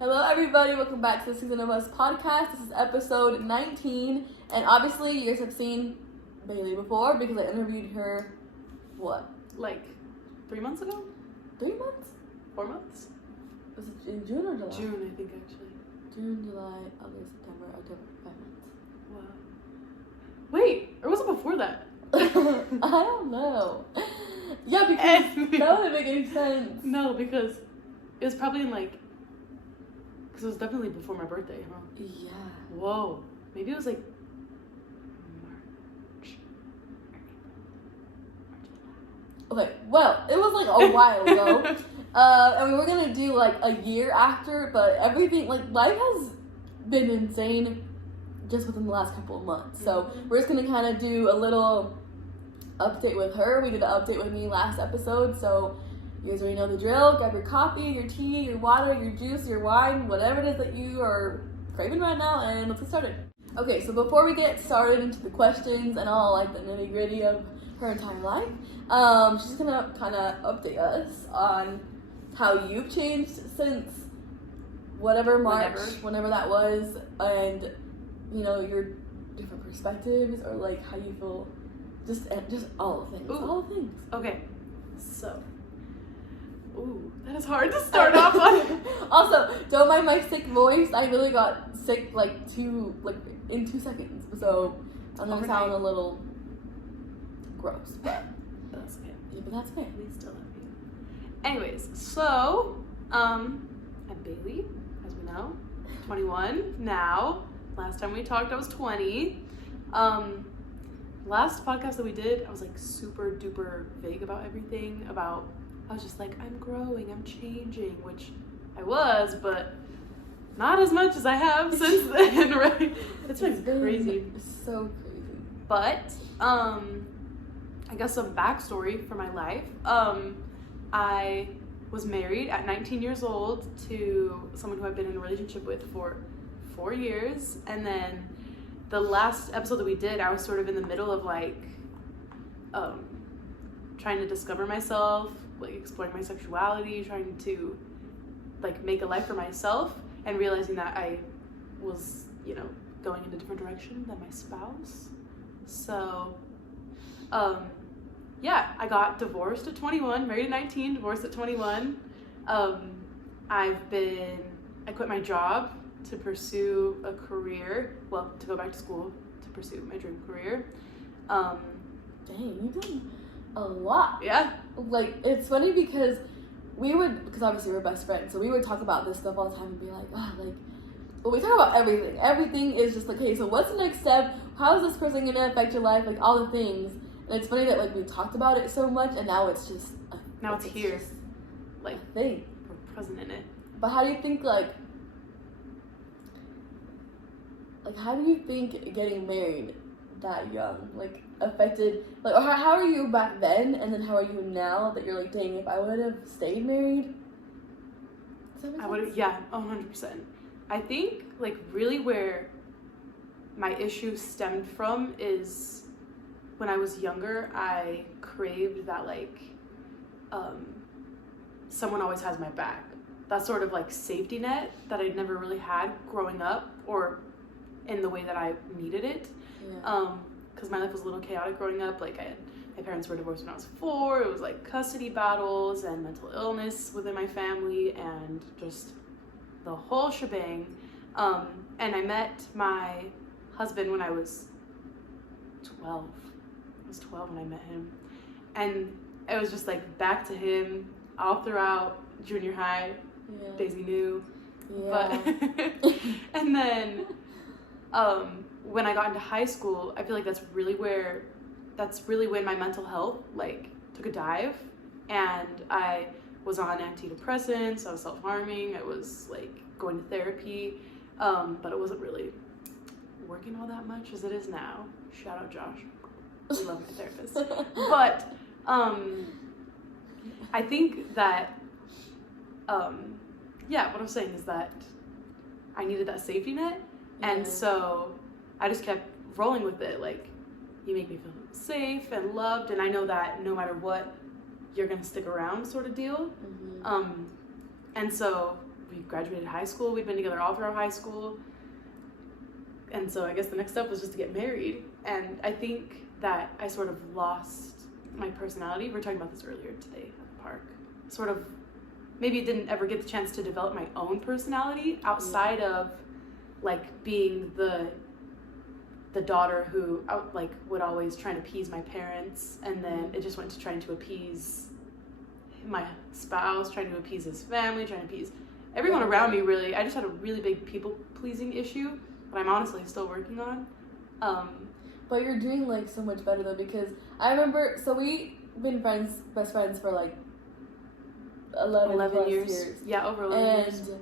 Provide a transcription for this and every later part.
Hello, everybody. Welcome back to the Season of Us podcast. This is episode 19, and obviously, you guys have seen Bailey before because I interviewed her. What? Like 3 months ago? 3 months? 4 months? Was it in June or July? June, I think actually. June, July, August, September, October. 5 months. Wow. Wait, or was it before that? I don't know. Yeah, because that wouldn't make any sense. No, because it was probably in because it was definitely before my birthday, huh? Yeah. Whoa. Maybe it was like March. Okay, well, it was like a while ago. And we were gonna do like a year after, but everything, like, life has been insane just within the last couple of months. So we're just gonna kind of do a little update with her. We did an update with me last episode, so you guys already know the drill. Grab your coffee, your tea, your water, your juice, your wine, whatever it is that you are craving right now, and let's get started. Okay, so before we get started into the questions and all like the nitty gritty of her entire life, she's gonna kind of update us on how you've changed since whatever March, whenever that was, and you know, your different perspectives or like how you feel, just all the things. Ooh. All the things. Okay, so. Ooh, that is hard to start off on. Also, don't mind my sick voice. I really got sick in 2 seconds, so I'm gonna sound a little gross, but that's okay. Yeah, but that's okay. We still love you. Anyways, so I'm Bailey, as we know, 21 now. Last time we talked, I was 20. Last podcast that we did, I was like super duper vague about everything. I was just like, I'm growing, I'm changing, which I was, but not as much as I have since then, right? It's been crazy. So crazy. But, I guess some backstory for my life. I was married at 19 years old to someone who I've been in a relationship with for 4 years. And then the last episode that we did, I was sort of in the middle of trying to discover myself, like exploring my sexuality, trying to like make a life for myself, and realizing that I was, going in a different direction than my spouse. So, I got divorced at 21, married at 19, divorced at 21. I quit my job to pursue a career, to go back to school to pursue my dream career. Dang, you've done a lot. Yeah. Like, it's funny because because obviously we're best friends, so we would talk about this stuff all the time and be like, but we talk about everything. Everything is just like, hey, so what's the next step? How is this person gonna affect your life? Like, all the things. And it's funny that, like, we talked about it so much, and now it's just... Now it's here. Just like, a thing. We're present in it. But how do you think, how do you think getting married that young, affected, or how are you back then, and then how are you now that you're like, dang, if I would have stayed married? Does that make sense? I would have, yeah, 100%. I think, really where my issue stemmed from is when I was younger, I craved that, someone always has my back. That sort of, safety net that I'd never really had growing up, or in the way that I needed it. Yeah. Because my life was a little chaotic growing up. My parents were divorced when I was 4. It was custody battles and mental illness within my family and just the whole shebang. And I met my husband when I was 12. I was 12 when I met him. And it was just back to him all throughout junior high. Yeah. Daisy knew. Yeah. But and then when I got into high school, I feel like that's really when my mental health took a dive, and I was on antidepressants, I was self-harming, I was going to therapy, but it wasn't really working all that much as it is now. Shout out Josh. I love my therapist. But I think that what I'm saying is that I needed that safety net. And so I just kept rolling with it. You make me feel safe and loved, and I know that no matter what, you're gonna stick around, sort of deal. Mm-hmm. And so we graduated high school. We'd been together all throughout high school. And so I guess the next step was just to get married. And I think that I sort of lost my personality. We were talking about this earlier today at the park. Sort of maybe didn't ever get the chance to develop my own personality outside of like being the daughter who like would always try to appease my parents, and then it just went to trying to appease my spouse, trying to appease his family, trying to appease everyone around me. Really, I just had a really big people pleasing issue that I'm honestly still working on. But you're doing like so much better though, because I remember, so we've been best friends for like 11 years. Yeah, over 11 years. And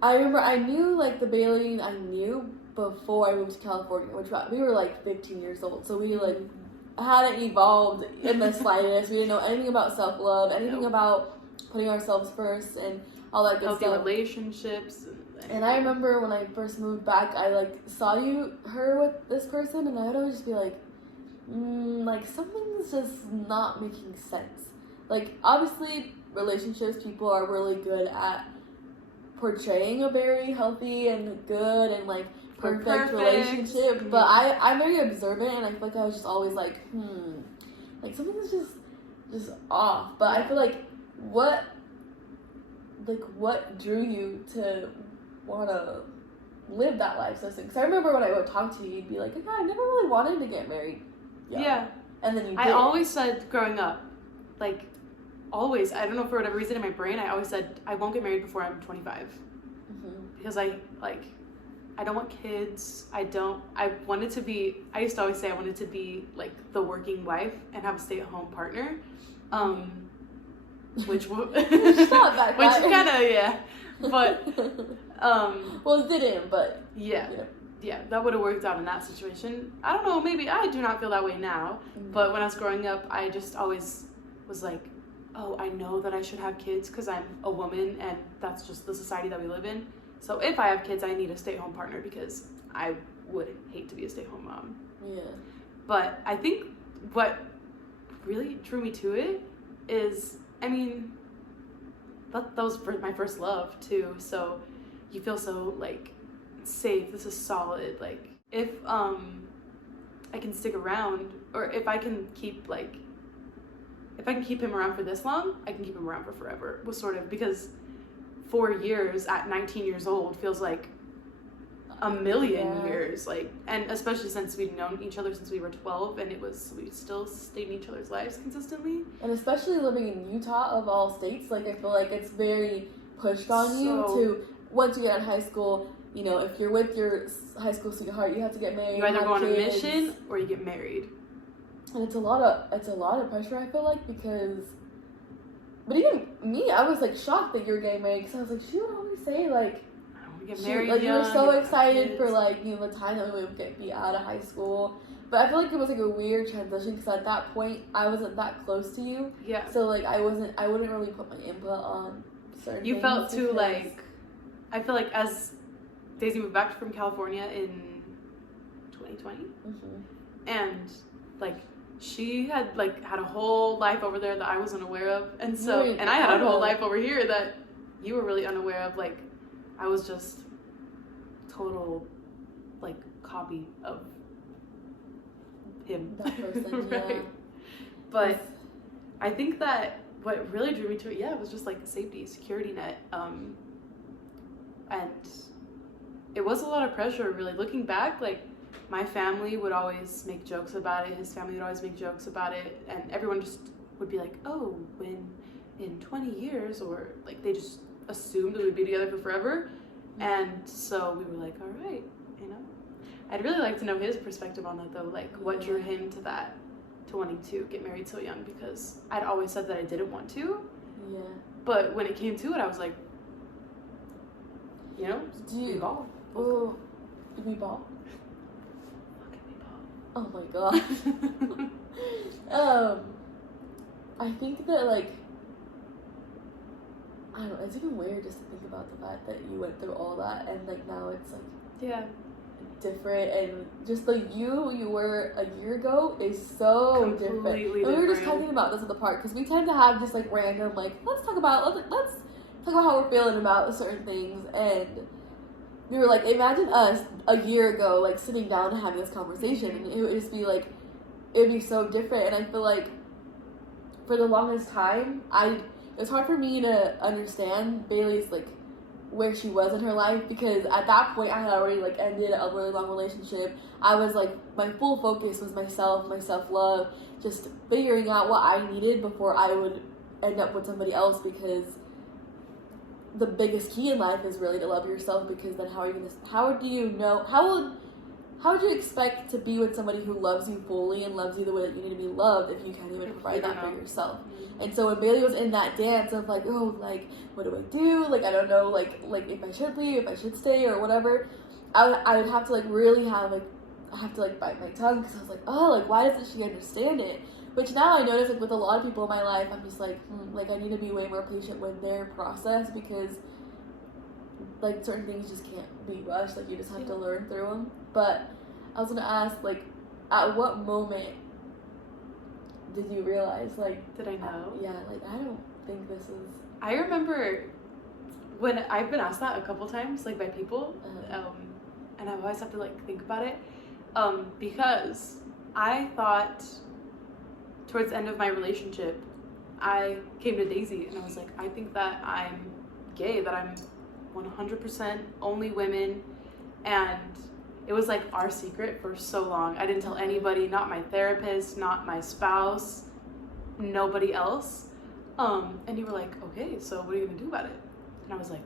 I remember I knew like the Bailey I knew before I moved to California, which we were like 15 years old, so we like hadn't evolved in the slightest. We didn't know anything about self-love, anything about putting ourselves first and all that good healthy stuff. relationships. And I remember when I first moved back, I like saw her with this person, and I would always just be like, like something's just not making sense. Like obviously relationships, people are really good at portraying a very healthy and good and like perfect relationship, but I'm very observant, and I feel like I was just always like like something's just off. But I feel like what drew you to want to live that life so soon? Because I remember when I would talk to you, you'd be like, "Yeah, I never really wanted to get married." Yeah. And then you did. I always said growing up, like always, I don't know, for whatever reason in my brain, I always said I won't get married before I'm 25 because I don't want kids. I wanted to be, I used to always say I wanted to be like the working wife and have a stay-at-home partner, which kind of, yeah, but, well, it didn't, but, yeah, that would have worked out in that situation. I don't know, maybe I do not feel that way now, but when I was growing up, I just always was like, oh, I know that I should have kids because I'm a woman and that's just the society that we live in. So if I have kids, I need a stay-at-home partner because I would hate to be a stay-at-home mom. Yeah. But I think what really drew me to it is, I mean, that was my first love too. So you feel so like safe. This is solid. Like if I can stick around, or if I can keep him around for this long, I can keep him around for forever. Was sort of because 4 years at 19 years old feels like a million years, like, and especially since we'd known each other since we were 12, and we still stayed in each other's lives consistently. And especially living in Utah of all states, like I feel like it's very pushed on you to, once you get out of high school, you know, if you're with your high school sweetheart, you have to get married. You either go on a mission or you get married. And it's a lot of pressure, I feel like, because. But even me, I was like shocked that you were getting married, because I was like, she would always say like, I don't want to get married. Like you were so excited for like, you know, the time that we would be out of high school. But I feel like it was like a weird transition, because at that point I wasn't that close to you. Yeah. So like I wouldn't really put my input on certain. You things felt too like, I feel like as Daisy moved back from California in 2020, and like. She had a whole life over there that I wasn't aware of, and so and I had a whole life over here that you were really unaware of. Like I was just total like copy of him. That person, right? yeah. But I think that what really drew me to it, was just like the safety, security net, and it was a lot of pressure. Really looking back, like. My family would always make jokes about it. His family would always make jokes about it. And everyone just would be like, oh, when in 20 years, or like they just assumed that we'd be together for forever. And so we were like, all right, you know. I'd really like to know his perspective on that though. Like what drew him to that, to wanting to get married so young, because I'd always said that I didn't want to. Yeah. But when it came to it, I was like, you know, we ball. Oh, did we ball? Oh my god. I think that like, I don't know, it's even weird just to think about the fact that you went through all that, and like now it's like different, and just like you were a year ago is so completely different. And we were just talking about this at the park, because we tend to have just like random like, let's talk about, let's talk about how we're feeling about certain things, and we were like, imagine us a year ago, like, sitting down and having this conversation, and it would just be like, it would be so different. And I feel like for the longest time, it was hard for me to understand Bailey's, like, where she was in her life, because at that point I had already, like, ended a really long relationship. I was like, my full focus was myself, my self-love, just figuring out what I needed before I would end up with somebody else, because the biggest key in life is really to love yourself, because then how would you expect to be with somebody who loves you fully and loves you the way that you need to be loved if you can't even provide that for yourself? And so when Bailey was in that dance of like, oh, like, what do I do? Like, I don't know, like if I should leave, if I should stay or whatever, I would have to like really bite my tongue, because I was like, oh, like, why doesn't she understand it? Which now I notice, like, with a lot of people in my life, I'm just like, like, I need to be way more patient with their process, because, like, certain things just can't be rushed. Like, you just have to learn through them. But I was going to ask, like, at what moment did you realize, like... Did I know? Yeah, like, I don't think this is... I remember when I've been asked that a couple times, like, by people, and I always have to, like, think about it, because I thought... Towards the end of my relationship, I came to Daisy and I was like, I think that I'm gay, that I'm 100% only women, and it was like our secret for so long. I didn't tell anybody, not my therapist, not my spouse, nobody else. And you were like, okay, so what are you gonna do about it? And I was like,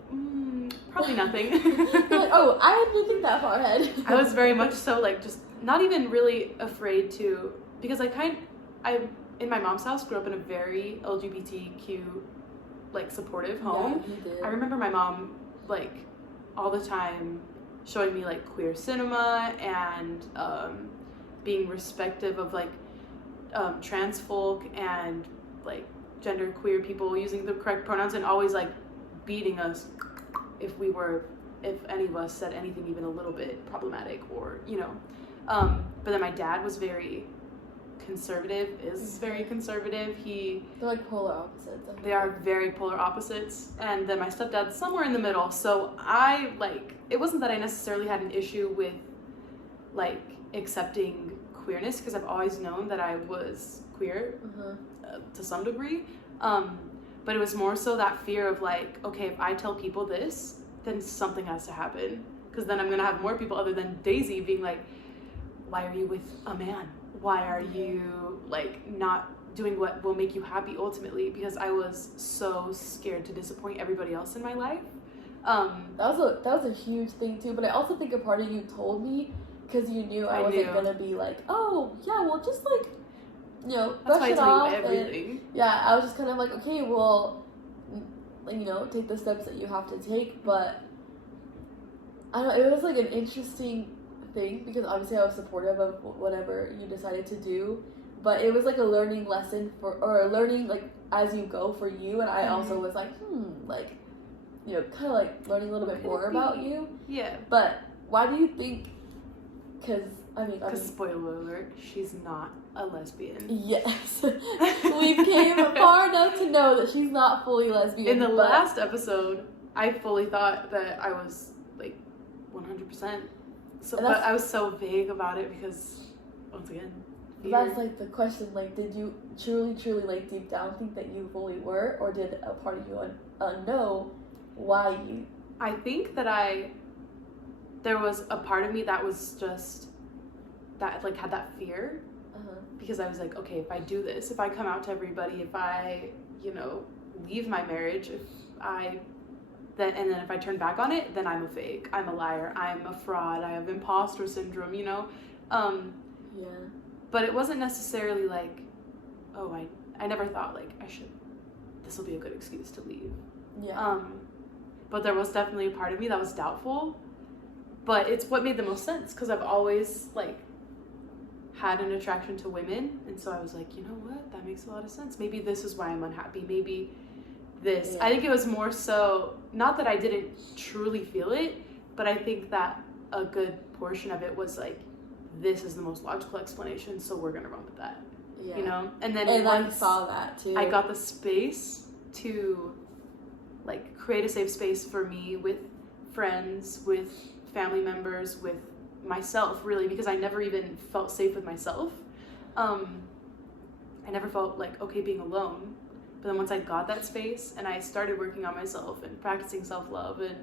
probably nothing. You're like, oh, I didn't think that far ahead. I was very much so like just not even really afraid to, because I in my mom's house grew up in a very LGBTQ like supportive home. Yeah, you did. I remember my mom like all the time showing me like queer cinema and being respective of like trans folk and like gender queer people, using the correct pronouns, and always like beating us if any of us said anything even a little bit problematic, or but then my dad was very conservative, is very conservative. They're like polar opposites. They are very polar opposites. And then my stepdad's somewhere in the middle. So it wasn't that I necessarily had an issue with like accepting queerness, because I've always known that I was queer to some degree. But it was more so that fear of like, okay, if I tell people this, then something has to happen, because then I'm gonna have more people other than Daisy being like, why are you with a man? Why are you like not doing what will make you happy ultimately? Because I was so scared to disappoint everybody else in my life. That was a huge thing too. But I also think a part of you told me, because you knew I wasn't gonna be like, oh yeah, well just like brush it off. Everything. Yeah, I was just kind of like, okay, well, take the steps that you have to take. But I don't know, it was like an interesting thing, because obviously I was supportive of whatever you decided to do, but it was like a learning lesson or learning like as you go for you. And I also was like, kind of like learning a little bit more about you. Yeah. But why do you think? Because spoiler alert, she's not a lesbian. Yes. We came far enough to know that she's not fully lesbian. In the last episode, I fully thought that I was like 100%. So, but I was so vague about it because, once again, fear. That's like the question. Like, did you truly, like deep down think that you fully were, or did a part of you know why you? I think that there was a part of me that was just that like had that fear, because I was like, okay, if I do this, if I come out to everybody, if I leave my marriage, and then if I turn back on it, then I'm a fake, I'm a liar, I'm a fraud, I have imposter syndrome, Yeah. But it wasn't necessarily like, oh, I never thought like this will be a good excuse to leave. Yeah. But there was definitely a part of me that was doubtful, but it's what made the most sense, because I've always like had an attraction to women, and so I was like, you know what, that makes a lot of sense. Maybe this is why I'm unhappy. Maybe this. Yeah. I think it was more so, not that I didn't truly feel it, but I think that a good portion of it was like, this is the most logical explanation, so we're gonna run with that. Yeah. And then I saw that too. I got the space to like create a safe space for me with friends, with family members, with myself, really, because I never even felt safe with myself. I never felt like okay being alone. But then once I got that space and I started working on myself and practicing self-love and,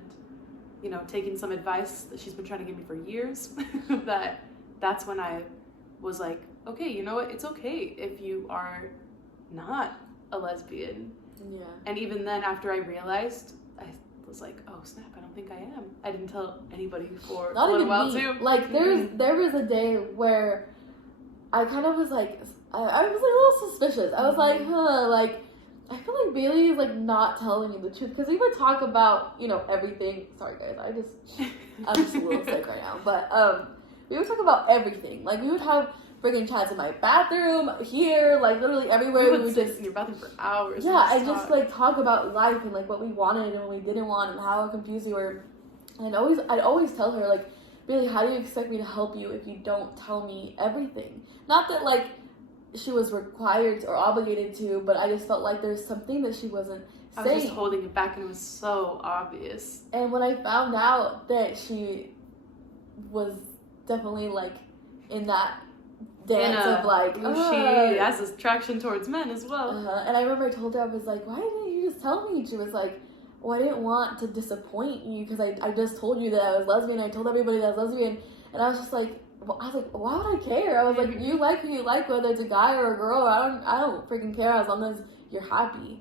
you know, taking some advice that she's been trying to give me for years, that's when I was like, okay, you know what? It's okay if you are not a lesbian. Yeah. And even then, after I realized, I was like, oh snap, I don't think I am. I didn't tell anybody for Not a little even while me. too. Like there was a day where I kind of was like, I was like a little suspicious. I was like, like I feel like Bailey is like not telling me the truth, because we would talk about, you know, everything. Sorry guys, I'm just a little sick right now. But we would talk about everything. Like we would have freaking chats in my bathroom, here, like literally everywhere. We would sit just in your bathroom for hours. yeah, and just like talk about life and like what we wanted and what we didn't want and how confused we were. And I'd always tell her like, Bailey, how do you expect me to help you if you don't tell me everything? Not that like she was required or obligated to, but I just felt like there's something that she wasn't saying. I was just holding it back and it was so obvious. And when I found out that she was definitely like in that dance of like, she has this attraction towards men as well. And I remember I told her, I was like, why didn't you just tell me? She was like, well, I didn't want to disappoint you because I just told you that I was lesbian. I told everybody that I was lesbian. And I was just like, why would I care? I was like, you like who you like, whether it's a guy or a girl. I don't freaking care as long as you're happy.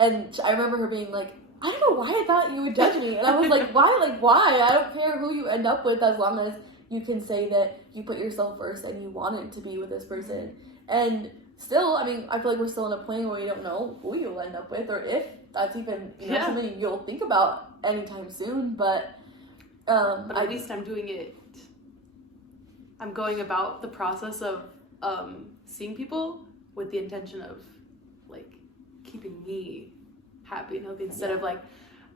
And I remember her being like, I don't know why I thought you would judge me. And I was like, why? Like, why? I don't care who you end up with as long as you can say that you put yourself first and you wanted to be with this person. And still, I mean, I feel like we're still in a point where we don't know who you'll end up with or if that's even something you'll think about anytime soon. But at least I'm doing it. I'm going about the process of seeing people with the intention of like keeping me happy and healthy instead of like,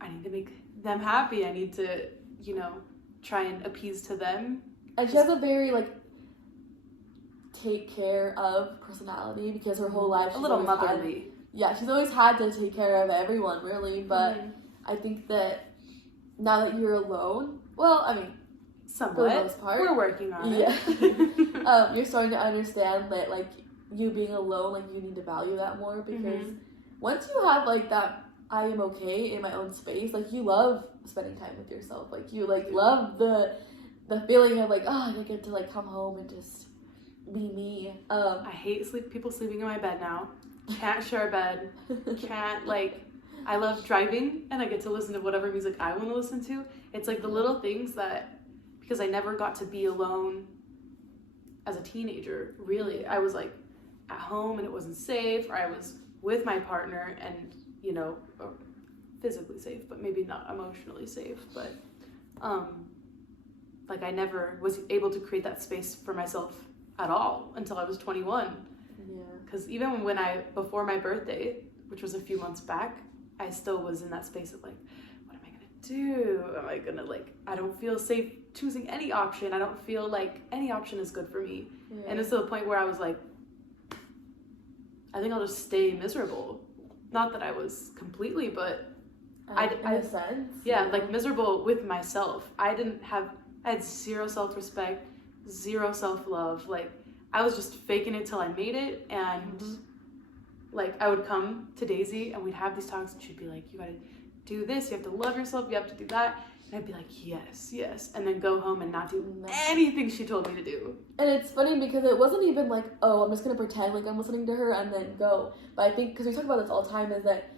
I need to make them happy. I need to, you know, try and appease to them. And she has a very like take care of personality because her whole life she's a little she's motherly. always had to take care of everyone really, but I think that now that you're alone, well, I mean, somewhat, for the most part, we're working on it. You're starting to understand that like you being alone, like you need to value that more because once you have like that I am okay in my own space, like you love spending time with yourself, like you like love the feeling of like, oh, I get to like come home and just be me. I hate people sleeping in my bed now. Can't share a bed. Can't like. I love driving and I get to listen to whatever music I want to listen to. It's like the little things that, because I never got to be alone as a teenager. Really, I was like at home and it wasn't safe, or I was with my partner and, you know, physically safe, but maybe not emotionally safe. But like I never was able to create that space for myself at all until I was 21. Yeah. Because even before my birthday, which was a few months back, I still was in that space of like, what am I gonna do? Am I gonna like, I don't feel safe choosing any option. I don't feel like any option is good for me. Yeah. And it's to the point where I was like, I think I'll just stay miserable. Not that I was completely, but in a sense. Yeah, like miserable with myself. I had zero self-respect, zero self-love. Like I was just faking it till I made it. And like I would come to Daisy and we'd have these talks and she'd be like, you gotta do this, you have to love yourself, you have to do that. And I'd be like, yes. And then go home and not do anything she told me to do. And it's funny because it wasn't even like, oh, I'm just gonna pretend like I'm listening to her and then go. But I think, because we talk about this all the time, is that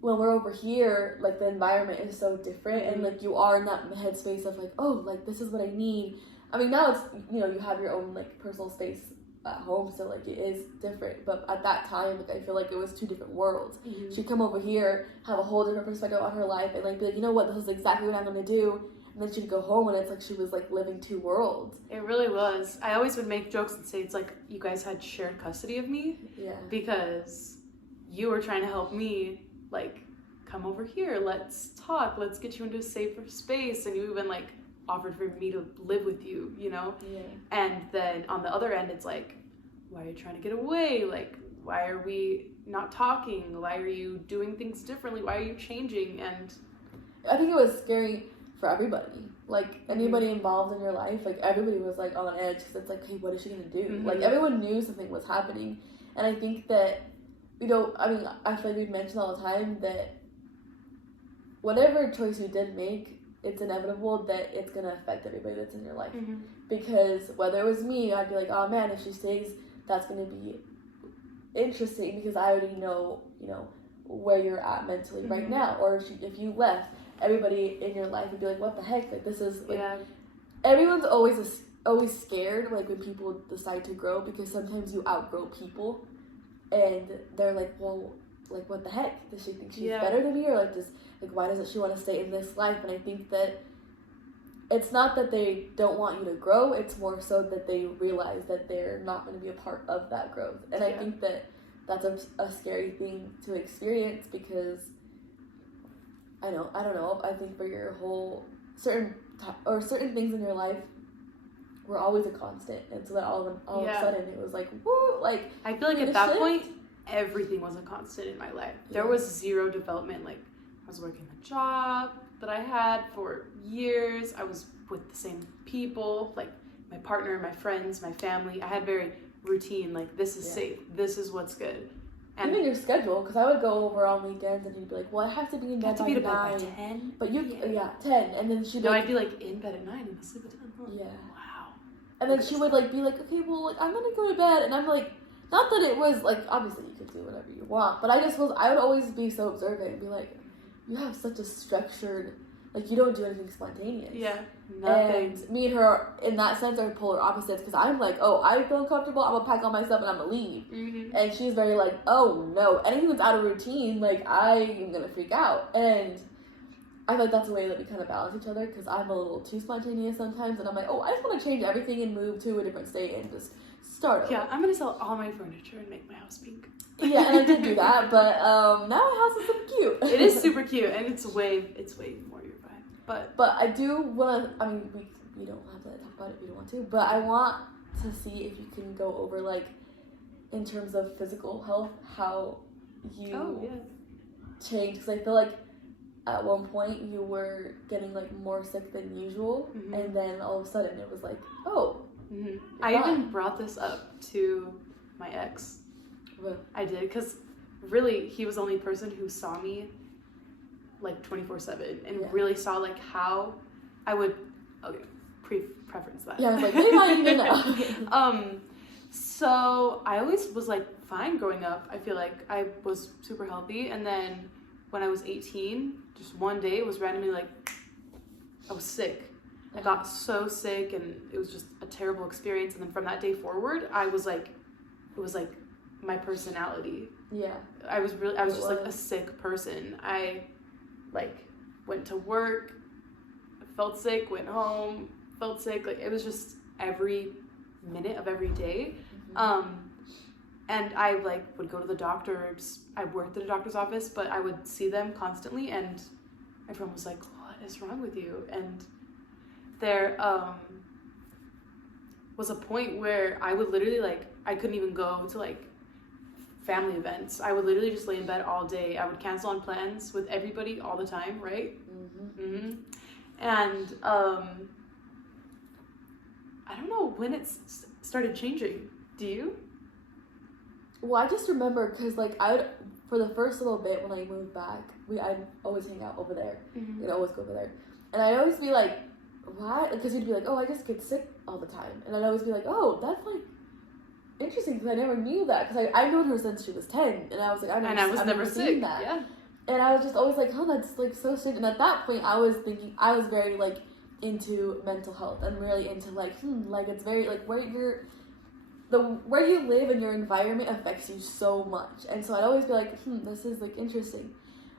when we're over here, like the environment is so different and like you are in that headspace of like, oh, like this is what I need. I mean, now it's, you know, you have your own like personal space at home, so like it is different, but at that time like I feel like it was two different worlds. She'd come over here, have a whole different perspective on her life, and like be like, you know what, this is exactly what I'm gonna do, and then she'd go home and it's like she was like living two worlds. It really was. I always would make jokes and say it's like you guys had shared custody of me, because you were trying to help me like come over here, let's talk, let's get you into a safer space, and you even like offered for me to live with you, you know? And then on the other end, it's like, why are you trying to get away? Like, why are we not talking? Why are you doing things differently? Why are you changing? And I think it was scary for everybody. Like, anybody involved in your life, like, everybody was, like, on edge because it's like, hey, what is she going to do? Like, everyone knew something was happening. And I think that, you know, I mean, I feel like we mention all the time that whatever choice you did make, it's inevitable that it's going to affect everybody that's in your life. Because whether it was me, I'd be like, oh, man, if she stays, that's going to be interesting because I already know, you know, where you're at mentally right now. Or if you left, everybody in your life would be like, what the heck? Like, this is, like, everyone's always scared, like, when people decide to grow, because sometimes you outgrow people, and they're like, well, like, what the heck? Does she think she's better than me? Or, like, why doesn't she want to stay in this life? And I think that it's not that they don't want you to grow, it's more so that they realize that they're not going to be a part of that growth. And I think that that's a scary thing to experience, because I don't know, I think for your whole certain things in your life were always a constant, and so that all of a sudden it was like, woo, like, I feel like at that point everything was a constant in my life. There was zero development. Like, I was working a job that I had for years. I was with the same people, like my partner, my friends, my family. I had very routine, like, this is safe, this is what's good. And even your schedule, because I would go over on weekends and he'd be like, well, I have to be in bed by 9. By 10? But you, 10. And then she'd I'd be like in bed at 9 and asleep at 10. Huh? Yeah. Wow. And then she would, like, be like, okay, well, like, I'm going to go to bed. And I'm like, not that it was, like, obviously you could do whatever you want, but I would always be so observant and be like, you have such a structured, like, you don't do anything spontaneous. Yeah, nothing. And me and her, in that sense, are polar opposites, because I'm like, oh, I feel uncomfortable, I'm gonna pack all my stuff and I'm gonna leave. And she's very like, oh, no, anything that's out of routine, like, I am gonna freak out. And I feel like that's the way that we kind of balance each other, because I'm a little too spontaneous sometimes, and I'm like, oh, I just want to change everything and move to a different state and just start over. Yeah, I'm gonna sell all my furniture and make my house pink. Yeah, and I did do that, but now my house is super cute. It is super cute, and it's way more your vibe. But I do want to, I mean, we don't have to talk about it if you don't want to, but I want to see if you can go over, like, in terms of physical health, how you changed, because I feel like at one point you were getting, like, more sick than usual, and then all of a sudden it was like, oh. I even brought this up to my ex. Really? I did, because really he was the only person who saw me like 24/7 and really saw, like, how I would preference that. Yeah, I was like, what do I even know? So I always was, like, fine growing up. I feel like I was super healthy, and then when I was 18, just one day it was randomly like I was sick. I got so sick, and it was just a terrible experience. And then from that day forward, I was like, it was like my personality. Yeah. I was just like a sick person. I, like, went to work, felt sick, went home, felt sick. Like, it was just every minute of every day. And I, like, would go to the doctor. I worked at a doctor's office, but I would see them constantly, and everyone was like, what is wrong with you? And there was a point where I would literally, like, I couldn't even go to, like, family events. I would literally just lay in bed all day. I would cancel on plans with everybody all the time, right? And I don't know when it started changing. Do you? Well, I just remember, because, like, I would, for the first little bit when I moved back, I'd always hang out over there. We'd always go over there. And I'd always be like, what? Because you'd be like, oh, I just get sick all the time. And I'd always be like, oh, that's, like, interesting, because I never knew that. Because I've known her since she was 10. And I was like, I've never seen that. Yeah. And I was just always like, oh, that's, like, so strange. And at that point, I was very, like, into mental health and really into, like, like, it's very, like, where you live and your environment affects you so much. And so I'd always be like, this is, like, interesting.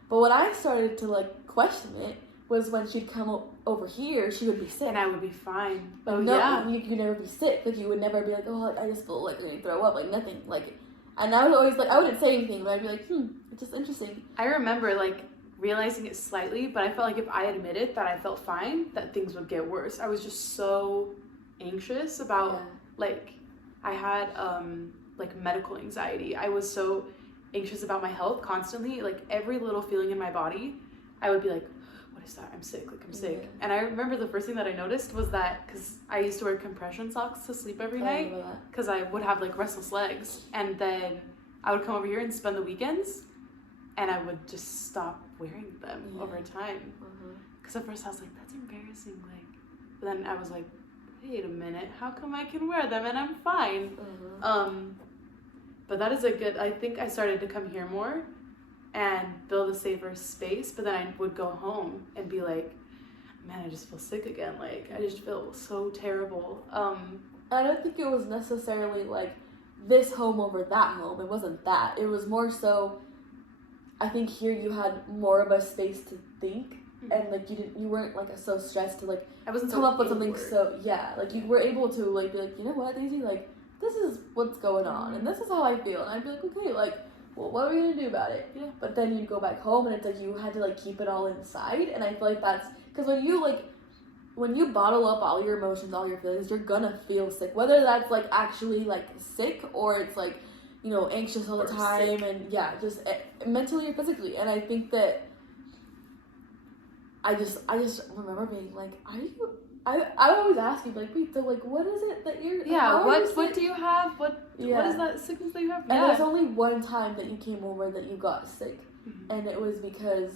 But when I started to, like, question it was when she'd come over here, she would be sick. And I would be fine. Like, you could never be sick. Like, you would never be like, oh, like, I just feel like I'm going to throw up. Like, nothing. Like, and I was always like, I wouldn't say anything, but I'd be like, it's just interesting. I remember, like, realizing it slightly, but I felt like if I admitted that I felt fine, that things would get worse. I was just so anxious about, like, I had, like, medical anxiety. I was so anxious about my health constantly, like every little feeling in my body, I would be like, what is that? I'm sick, like I'm sick. Yeah. And I remember the first thing that I noticed was that, because I used to wear compression socks to sleep every night, because I would have like restless legs, and then I would come over here and spend the weekends, and I would just stop wearing them over time. Because at first I was like, that's embarrassing, like, but then I was like, wait a minute, how come I can wear them and I'm fine? But that is I think I started to come here more and build a safer space, but then I would go home and be like, man, I just feel sick again, like I just feel so terrible. I don't think it was necessarily like this home over that home. It wasn't that. It was more so, I think here you had more of a space to think, and like you weren't like so stressed to like I wasn't come so up with something. inward. So yeah, like you were able to like be like, you know what, Daisy, like this is what's going on, and this is how I feel, and I'd be like, okay, like, well, what are we gonna do about it? Yeah. But then you'd go back home, and it's like you had to like keep it all inside, and I feel like that's because when you bottle up all your emotions, all your feelings, you're gonna feel sick, whether that's like actually like sick or it's like, you know, anxious all the time, and yeah, just mentally or physically. And I think that I just remember being like, I would always ask you, like, wait, so, like, what is it that you're... Yeah, what do you have? What is that sickness that you have? And there's only one time that you came over that you got sick, and it was because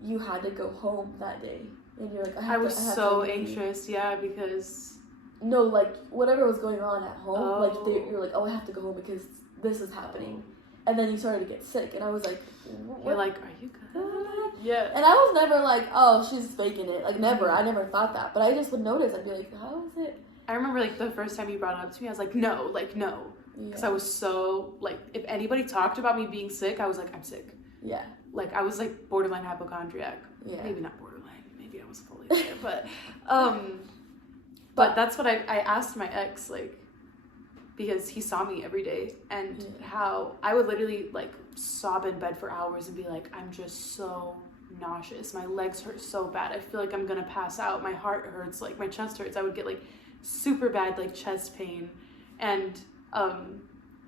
you had to go home that day. And you're like, I was so anxious, because... No, like, whatever was going on at home, like, you're like, oh, I have to go home because this is happening. And then you started to get sick, and I was like... You're like, are you good? Yeah. And I was never like, oh, she's faking it. Like, never. I never thought that. But I just would notice. I'd be like, how is it? I remember, like, the first time you brought it up to me, I was like, no. Because I was so, like, if anybody talked about me being sick, I was like, I'm sick. Yeah. Like, I was, like, borderline hypochondriac. Yeah. Maybe not borderline. Maybe I was fully there. But that's what I asked my ex, like, because he saw me every day, and how I would literally, like, sob in bed for hours and be like, I'm just so nauseous, my legs hurt so bad, I feel like I'm gonna pass out, my heart hurts, like my chest hurts. I would get like super bad like chest pain, and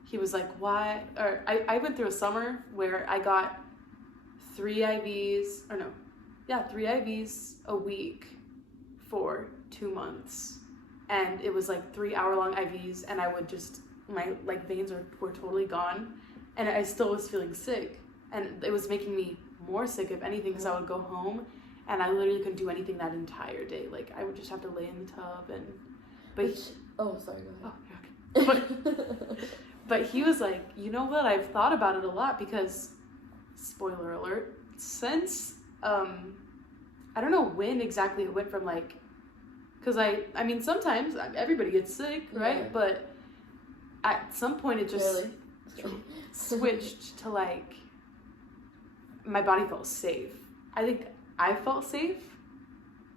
he was like, why? Or I went through a summer where I got 3 IVs a week for 2 months, and it was like 3-hour-long IVs, and I would just, my like veins were totally gone, and I still was feeling sick, and it was making me more sick, if anything, because I would go home and I literally couldn't do anything that entire day. Like, I would just have to lay in the tub, and sorry, go ahead. But he was like, you know what, I've thought about it a lot, because spoiler alert, since I don't know when exactly it went from like, because I mean sometimes everybody gets sick, right? Yeah. But at some point it just really? switched to like, my body felt safe. I think I felt safe,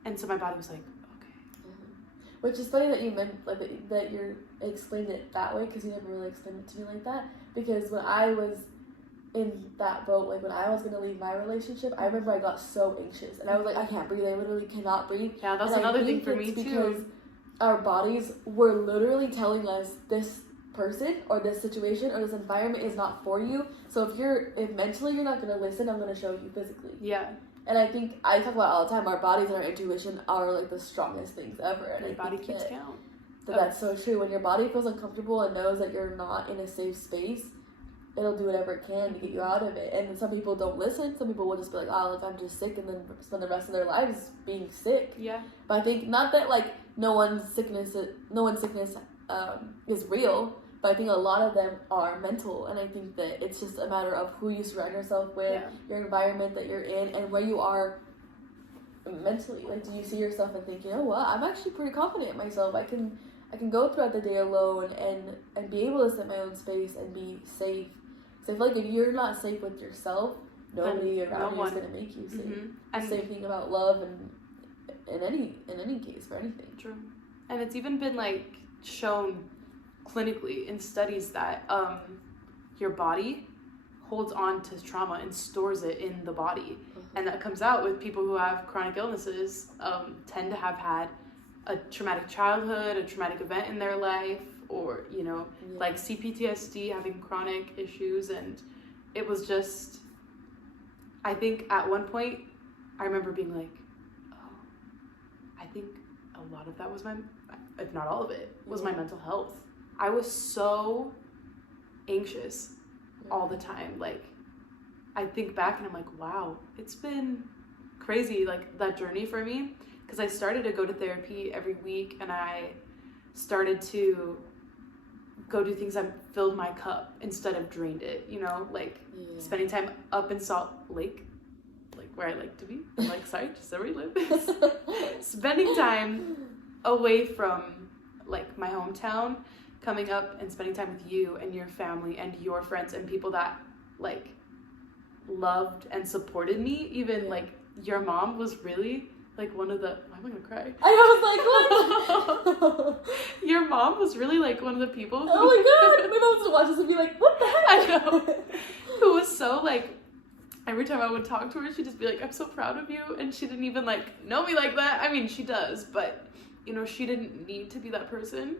and so my body was like, okay. Which is funny that you meant like that you explained it that way, because you never really explained it to me like that. Because when I was in that boat, like when I was gonna leave my relationship, I remember I got so anxious, and I was like, I can't breathe. I literally cannot breathe. Yeah, that's another thing for me too. Because our bodies were literally telling us this person or this situation or this environment is not for you. So if mentally you're not going to listen, I'm going to show you physically. Yeah. And I think I talk about all the time, our bodies and our intuition are like the strongest things ever. And your body keeps count. That's so true. When your body feels uncomfortable and knows that you're not in a safe space, it'll do whatever it can to get you out of it. And some people don't listen. Some people will just be like, oh, if I'm just sick, and then spend the rest of their lives being sick. Yeah. But I think not that like no one's sickness is real. But I think a lot of them are mental, and I think that it's just a matter of who you surround yourself with, your environment that you're in, and where you are mentally. Like, do you see yourself and think, you know what, I'm actually pretty confident in myself. I can go throughout the day alone and be able to set my own space and be safe. So I feel like if you're not safe with yourself, nobody around you is going to make you safe. Mm-hmm. And same thing about love, and in any case, for anything. True. And it's even been like shown clinically in studies that your body holds on to trauma and stores it in the body. Mm-hmm. And that comes out with people who have chronic illnesses, tend to have had a traumatic childhood, a traumatic event in their life, or like CPTSD, having chronic issues, and it was just, I think at one point, I remember being like, oh, I think a lot of that was if not all of it, was my mental health. I was so anxious all the time. Like, I think back and I'm like, wow, it's been crazy, like, that journey for me. Because I started to go to therapy every week, and I started to go do things that filled my cup instead of drained it, you know? Like, spending time up in Salt Lake, like, where I like to be. I'm like, sorry, just where we live. Spending time away from, like, my hometown, coming up and spending time with you and your family and your friends and people that, like, loved and supported me. Even, like, your mom was really, like, one of the... Why am I gonna cry? I was like, what? Your mom was really, like, one of the people who... Oh my god! My mom would watch this and be like, what the heck? I know. Who was so, like... Every time I would talk to her, she'd just be like, I'm so proud of you. And she didn't even, like, know me like that. I mean, she does, but, you know, she didn't need to be that person.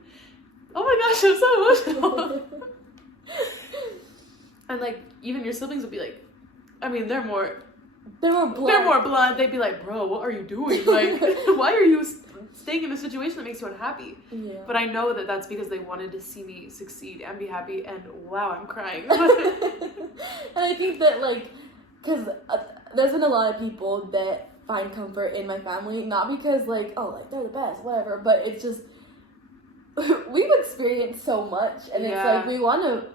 Oh my gosh, I'm so emotional. And, like, even your siblings would be like... I mean, they're more blunt. They'd be like, bro, what are you doing? Like, why are you staying in a situation that makes you unhappy? Yeah. But I know that that's because they wanted to see me succeed and be happy. And wow, I'm crying. And I think that, like, because there's been a lot of people that find comfort in my family, not because, like, oh, like, they're the best, whatever, but it's just, we've experienced so much, and it's like, we want to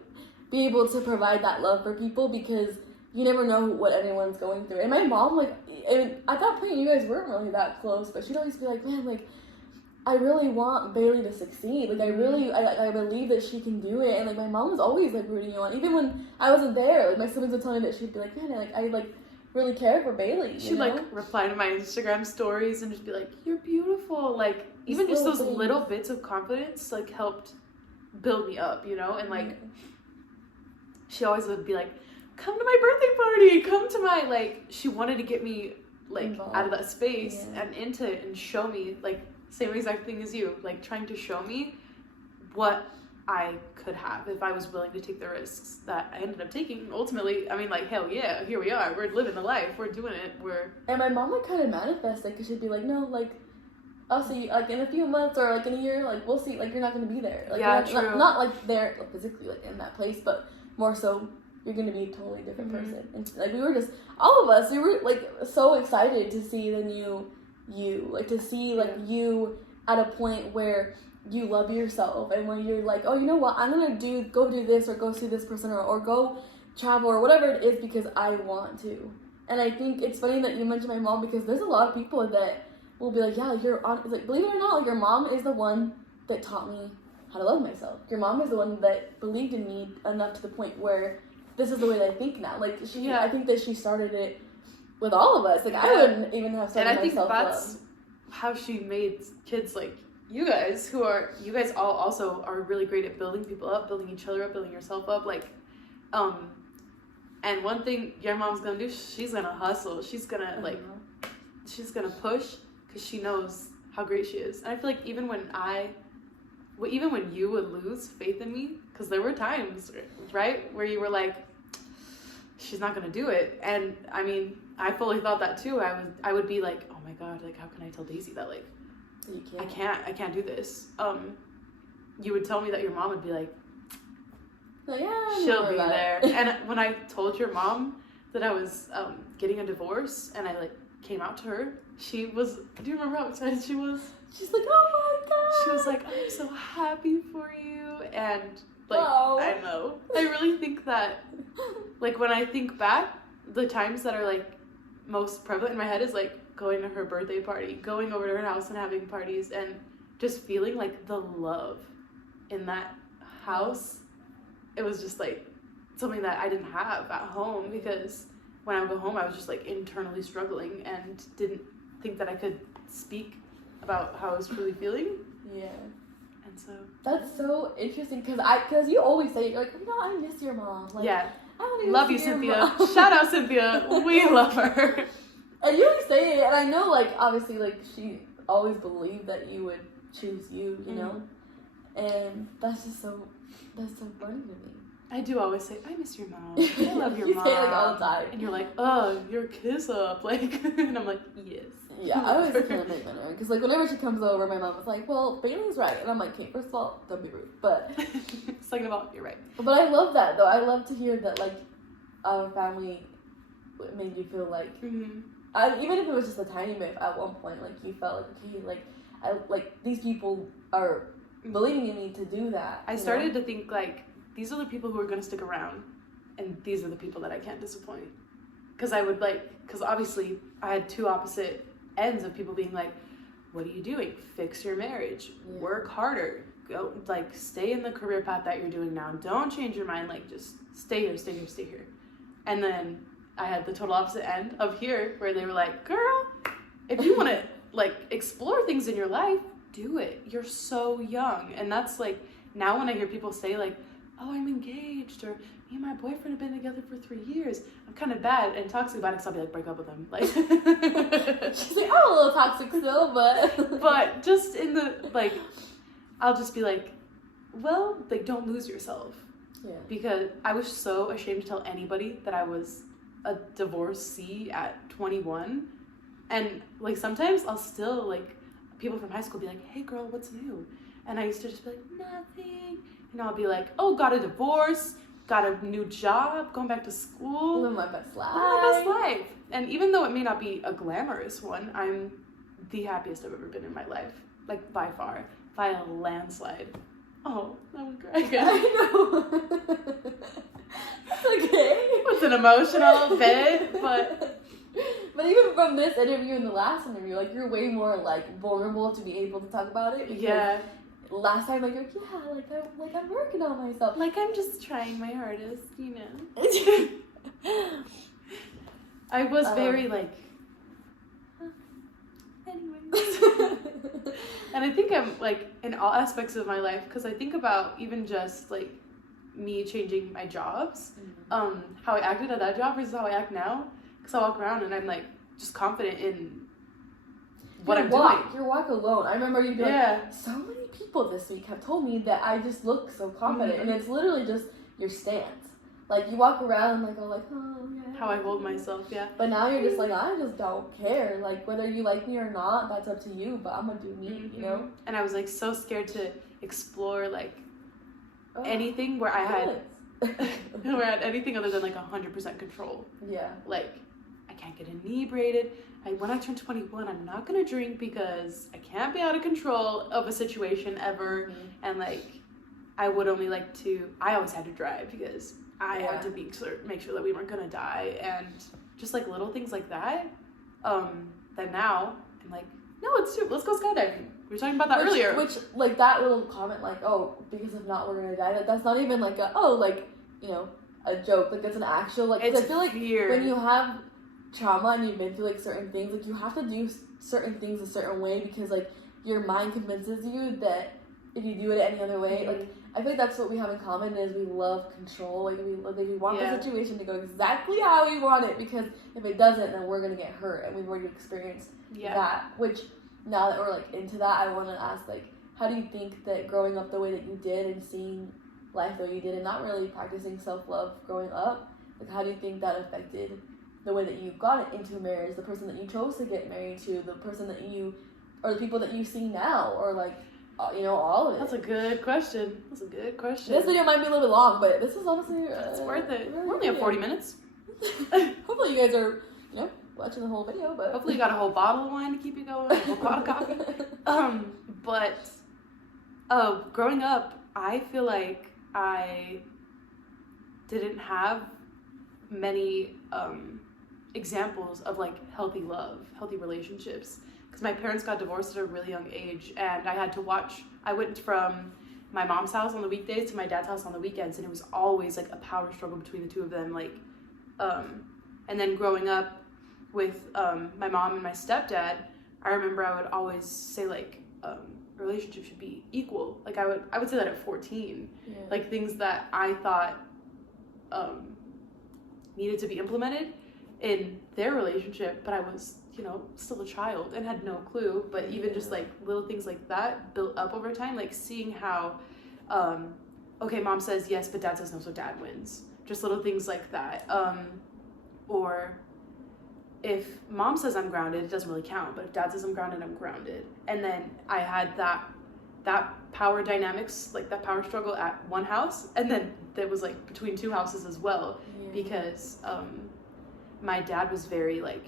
be able to provide that love for people, because you never know what anyone's going through. And my mom, like, and at that point, you guys weren't really that close, but she'd always be like, man, like, I really want Bailey to succeed. Like, I believe that she can do it. And, like, my mom was always, like, rooting you on. Even when I wasn't there, like, my siblings would tell me that she'd be like, man, like, I, like, really care for Bailey. She'd, like, reply to my Instagram stories and just be like, you're beautiful. Like, even just those little bits of confidence, like, helped build me up, you know? And, like, she always would be like, come to my birthday party, come to my, like, she wanted to get me, like, involved out of that space and into it and show me, like, same exact thing as you, like, trying to show me what I could have if I was willing to take the risks that I ended up taking. Ultimately, I mean, like, hell yeah, here we are, we're living the life, we're doing it, And my mom would kind of manifest it, because she'd be like, no, like, I'll see you, like, in a few months, or, like, in a year, like, we'll see, like, you're not going to be there. Like, true. Not, like, there, like, physically, like, in that place, but more so, you're going to be a totally different person. And, like, we were just, all of us, we were, like, so excited to see the new you. Like, to see, like, you at a point where you love yourself, and when you're like, oh, you know what, I'm going to go do this, or go see this person, or go travel, or whatever it is, because I want to. And I think it's funny that you mentioned my mom, because there's a lot of people that will be like, yeah, you're on, like, believe it or not, like, your mom is the one that taught me how to love myself. Your mom is the one that believed in me enough to the point where this is the way that I think now. Like, I think that she started it with all of us. Like, I wouldn't even have started myself. And I think that's how she made kids like you guys, you guys all also are really great at building people up, building each other up, building yourself up. Like, and one thing your mom's gonna do, she's gonna hustle. She's gonna, like, she's gonna push, because she knows how great she is. And I feel like even when you would lose faith in me, because there were times, right, where you were like, she's not gonna do it. And I mean, I fully thought that too. I would be like, oh my god, like, how can I tell Daisy that, like, I can't do this. You would tell me that your mom would be like, she'll be there. And when I told your mom that I was getting a divorce, and I, like, came out to her, she was, do you remember how excited she was? She's like, oh my god. She was like, I'm so happy for you. And, like, I know. I really think that, like, when I think back, the times that are, like, most prevalent in my head is, like, going to her birthday party, going over to her house and having parties, and just feeling, like, the love in that house. It was just, like, something that I didn't have at home, because when I would go home, I was just, like, internally struggling and didn't think that I could speak about how I was truly feeling. Yeah. And so that's so interesting, because you always say, you're like, you know, I miss your mom. Like, yeah. I love you, Cynthia. Shout out, Cynthia. We love her. And you always say it, and I know, like, obviously, like, she always believed that you would choose you, you know? And that's so funny to me. I do always say, I miss your mom. I love your You mom. say it, like, all the time. And you're like, oh, your kiss up. Like, and I'm like, yes. Yeah, I always kind of make fun of her. Because, like, whenever she comes over, my mom is like, well, Bailey's right. And I'm like, okay, first of all, don't be rude. But Second of all, you're right. But I love that, though. I love to hear that, like, our family made you feel like, even if it was just a tiny bit at one point, like, you felt like, okay, these people are believing in me to do that. I started to think, like, these are the people who are going to stick around, and these are the people that I can't disappoint. Because I would, because obviously I had two opposite ends of people being like, what are you doing? Fix your marriage. Yeah. Work harder. Go, like, stay in the career path that you're doing now. Don't change your mind. Like, just stay here, stay here, stay here. And then I had the total opposite end of here, where they were like, girl, if you want to, like, explore things in your life, do it. You're so young. And that's, like, now when I hear people say, like, oh, I'm engaged, or me and my boyfriend have been together for 3 years, I'm kind of bad and toxic about it, because I'll be like, break up with him. Like, she's like, I'm a little toxic still, but but just in the, like, I'll just be like, well, like, don't lose yourself. Yeah. Because I was so ashamed to tell anybody that I was a divorcee at 21. And, like, sometimes I'll still, like, people from high school be like, hey, girl, what's new? And I used to just be like, nothing. And I'll be like, oh, got a divorce, got a new job, going back to school. Living my best life. Living my best life. And even though it may not be a glamorous one, I'm the happiest I've ever been in my life. Like, by far. By a landslide. Oh, I'm crying. I know. That's okay. It's an emotional bit, but even from this interview and the last interview, like, you're way more, like, vulnerable to be able to talk about it. Because yeah. Last time, like, you're like, yeah, I'm working on myself. Like, I'm just trying my hardest, you know. I was very, like, anyways. And I think I'm, like, in all aspects of my life, because I think about even just, like, me changing my jobs, how I acted at that job versus how I act now. Because I walk around and I'm, like, just confident in what I'm doing. Your walk alone. I remember you being like, so many people this week have told me that I just look so confident. And it's literally just your stance. Like, you walk around like, oh, yeah. How I hold myself, yeah. But now you're just like, I just don't care. Like, whether you like me or not, that's up to you. But I'm going to do me, you know? And I was, like, so scared to explore, like, anything where I had... where I had anything other than, like, 100% control. Yeah. Like, I can't get inebriated. When I turn 21, I'm not going to drink because I can't be out of control of a situation ever. And, like, I would only like to... I always had to drive because I had to make sure that we weren't going to die. And just, like, little things like that. That now, I'm like, no, let's go skydiving. We were talking about that earlier. Which, like, that little comment, like, oh, because if not, we're going to die. That's not even, like, you know, a joke. Like, it's an actual, like... It's I feel like fear. When you have trauma and you've been through, like, certain things, like, you have to do certain things a certain way because, like, your mind convinces you that if you do it any other way, like, I feel like that's what we have in common is we love control. Like, we want the situation to go exactly how we want it because if it doesn't, then we're going to get hurt and we've already experienced that. Which, now that we're, like, into that, I want to ask, like, how do you think that growing up the way that you did and seeing life the way you did and not really practicing self-love growing up, like, how do you think that affected the way that you got into marriage, the person that you chose to get married to, the person that you, or the people that you see now, or, like, you know, all of it? That's a good question. This video might be a little bit long, but this is honestly... it's worth it. Really We're only at 40 minutes. Hopefully you guys are, you know, watching the whole video, but... Hopefully you got a whole bottle of wine to keep you going, a whole pot of coffee. But, growing up, I feel like I didn't have many examples of, like, healthy love, healthy relationships. Because my parents got divorced at a really young age, and I went from my mom's house on the weekdays to my dad's house on the weekends, and it was always, like, a power struggle between the two of them, like, and then growing up with my mom and my stepdad, I remember I would always say, like, a relationship should be equal. Like, I would say that at 14, like, things that I thought needed to be implemented in their relationship, but I was, you know, still a child and had no clue. But even just, like, little things like that built up over time, like seeing how okay, mom says yes, but dad says no, so dad wins. Just little things like that. Or if mom says I'm grounded, it doesn't really count. But if dad says I'm grounded, I'm grounded. And then I had that power dynamics, like that power struggle at one house, and then that was like between two houses as well, because my dad was very like,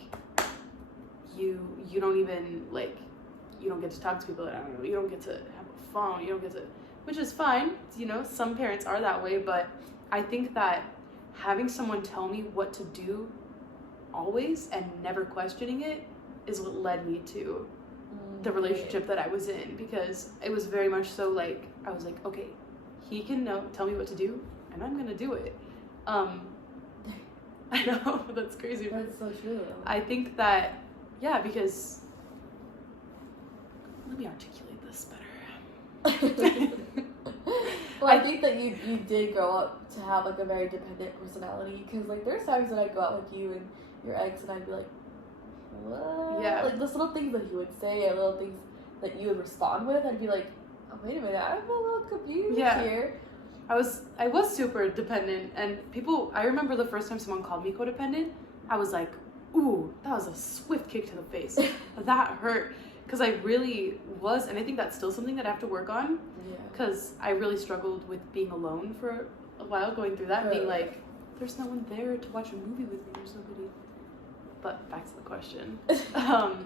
you don't even like, you don't get to talk to people. I don't know, you don't get to have a phone. You don't get to, which is fine. You know, some parents are that way, but I think that having someone tell me what to do always and never questioning it is what led me to the relationship that I was in, because it was very much so like, I was like, okay, he can tell me what to do and I'm gonna do it. I know, that's crazy. That's so true. I think that, yeah, because, let me articulate this better. Well, I think that you did grow up to have like a very dependent personality, because like there's times that I'd go out with you and your ex and I'd be like, what? Yeah. Like those little things that he would say or little things that you would respond with, I'd be like, oh, wait a minute, I'm a little confused here. I was super dependent, and I remember the first time someone called me codependent, I was like, ooh, that was a swift kick to the face. That hurt, because I really was, and I think that's still something that I have to work on, because I really struggled with being alone for a while, going through that, being like, there's no one there to watch a movie with me, there's nobody. But back to the question. Well,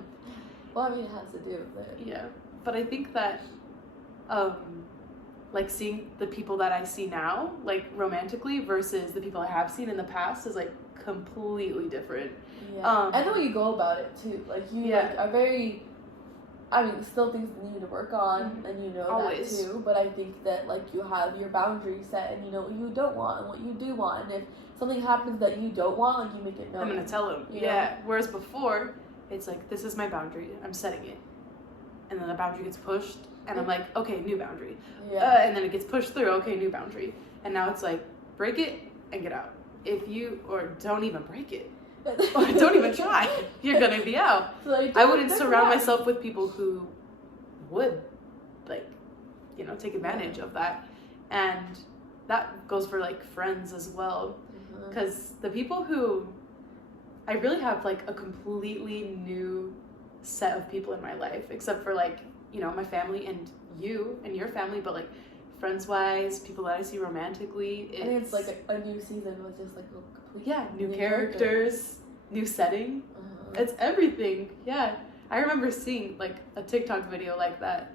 I mean, it has to do with it. Yeah, but I think that, like seeing the people that I see now, like romantically, versus the people I have seen in the past is like completely different. Yeah. And the way you go about it too, like you like, are very, I mean, still things that you need to work on, and you know always. that too. But I think that like you have your boundaries set, and you know what you don't want and what you do want, and if something happens that you don't want, like you make it known. I'm gonna tell him. Yeah. Whereas before, it's like, this is my boundary. I'm setting it, and then the boundary gets pushed, and I'm like, okay, new boundary. Yeah. And then it gets pushed through. Okay, new boundary. And now it's like, break it and get out. Or don't even break it, or don't even try. You're gonna be out. Like, I wouldn't surround myself with people who would, like, you know, take advantage of that, and that goes for like friends as well. Because the people who, I really have like a completely new set of people in my life, except for like, you know, my family and you and your family, but like friends wise, people that I see romantically. I think it's like a new season with just like a complete new characters, new setting. It's everything. Yeah. I remember seeing like a TikTok video like that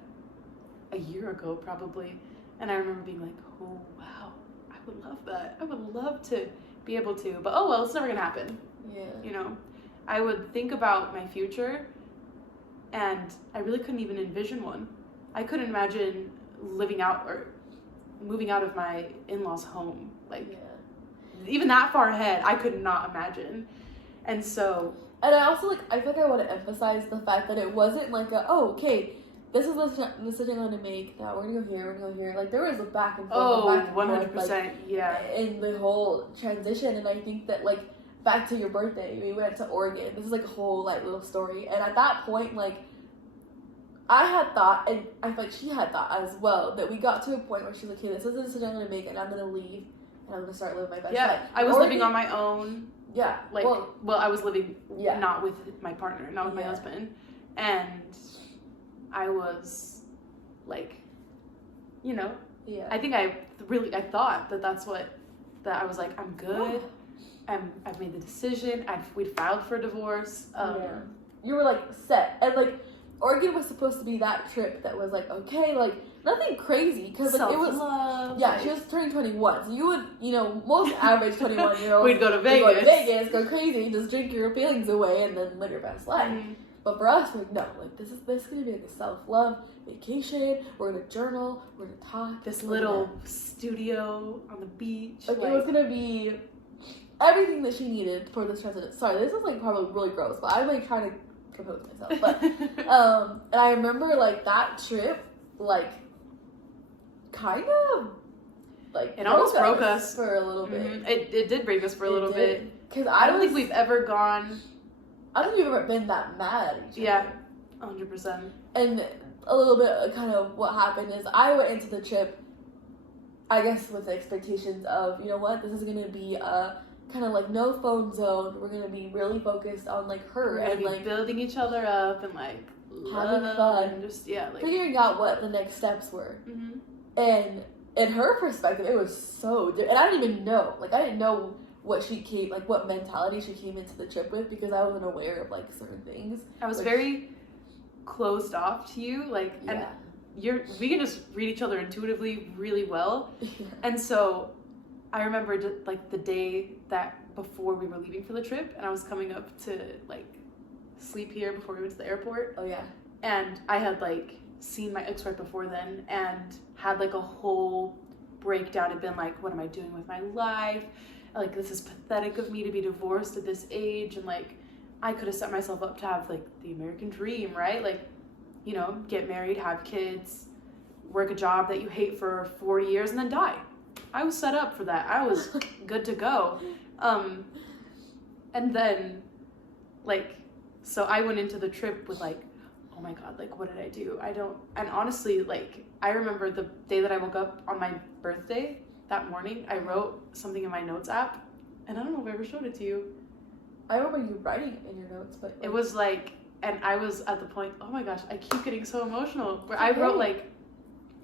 a year ago probably, and I remember being like, oh wow, I would love that. I would love to be able to, but oh well, it's never gonna happen. Yeah. You know, I would think about my future, and I really couldn't even envision one. I couldn't imagine living out or moving out of my in-laws' home. Like, even that far ahead, I could not imagine. And so... And I also, like, I feel like I want to emphasize the fact that it wasn't like okay, this is the decision I'm going to make, that we're going to go here, we're going to go here. Like, there was a back and forth, back and 100%, forth, like, yeah. In the whole transition, and I think that, like, back to your birthday, we went to Oregon. This is, like, a whole, like, little story. And at that point, like, I had thought, and I feel like she had thought as well, that we got to a point where she's like, okay, this is the decision I'm going to make, and I'm going to leave, and I'm going to start living my best life. Yeah, I was living on my own. Yeah. Like, well, I was living not with my partner, not with my Yeah. husband. And I was, like, you know, I think I thought that's what, that I was like, I'm good. I've made the decision. We'd filed for divorce. You were, like, set. And, like, Oregon was supposed to be that trip that was like, okay, like nothing crazy, because like it was she was turning 21, so you would, you know, most average 21-year-olds we'd go to Vegas, go crazy, just drink your feelings away and then live your best life. But for us, we're like, no, like this is gonna be like a self-love vacation. We're gonna journal, we're gonna talk, this little studio on the beach, like it was gonna be everything that she needed for this transition. Sorry, this is like probably really gross, but I'm like trying to compose myself, but and I remember like that trip, like kind of like it almost broke us for a little bit. It did break us for a little bit, because I don't think we've ever gone. I don't think we've ever been that mad at each other. 100%. And a little bit of kind of what happened is I went into the trip I guess with the expectations of, you know what, this is gonna be a kind of like no phone zone. We're gonna be really focused on like her and and like building each other up and like having love fun, and just like figuring out what the next steps were. Mm-hmm. And in her perspective, it was so different. And I didn't even know, like I didn't know what she came, like what mentality she came into the trip with, because I wasn't aware of like certain things. I was very closed off to you, like, and we can just read each other intuitively really well. And so I remember like the day that before we were leaving for the trip, and I was coming up to like sleep here before we went to the airport. Oh yeah. And I had like seen my ex right before then and had like a whole breakdown. Had been like, what am I doing with my life? Like, this is pathetic of me to be divorced at this age, and like I could have set myself up to have like the American dream, right? Like, you know, get married, have kids, work a job that you hate for 40 years and then die. I was set up for that. I was good to go. And then like, so I went into the trip with like, oh my God, like what did I do? And honestly, like I remember the day that I woke up on my birthday, that morning, I wrote something in my notes app, and I don't know if I ever showed it to you. I remember you writing in your notes, but it was like, and I was at the point, oh my gosh, I keep getting so emotional, where I wrote like,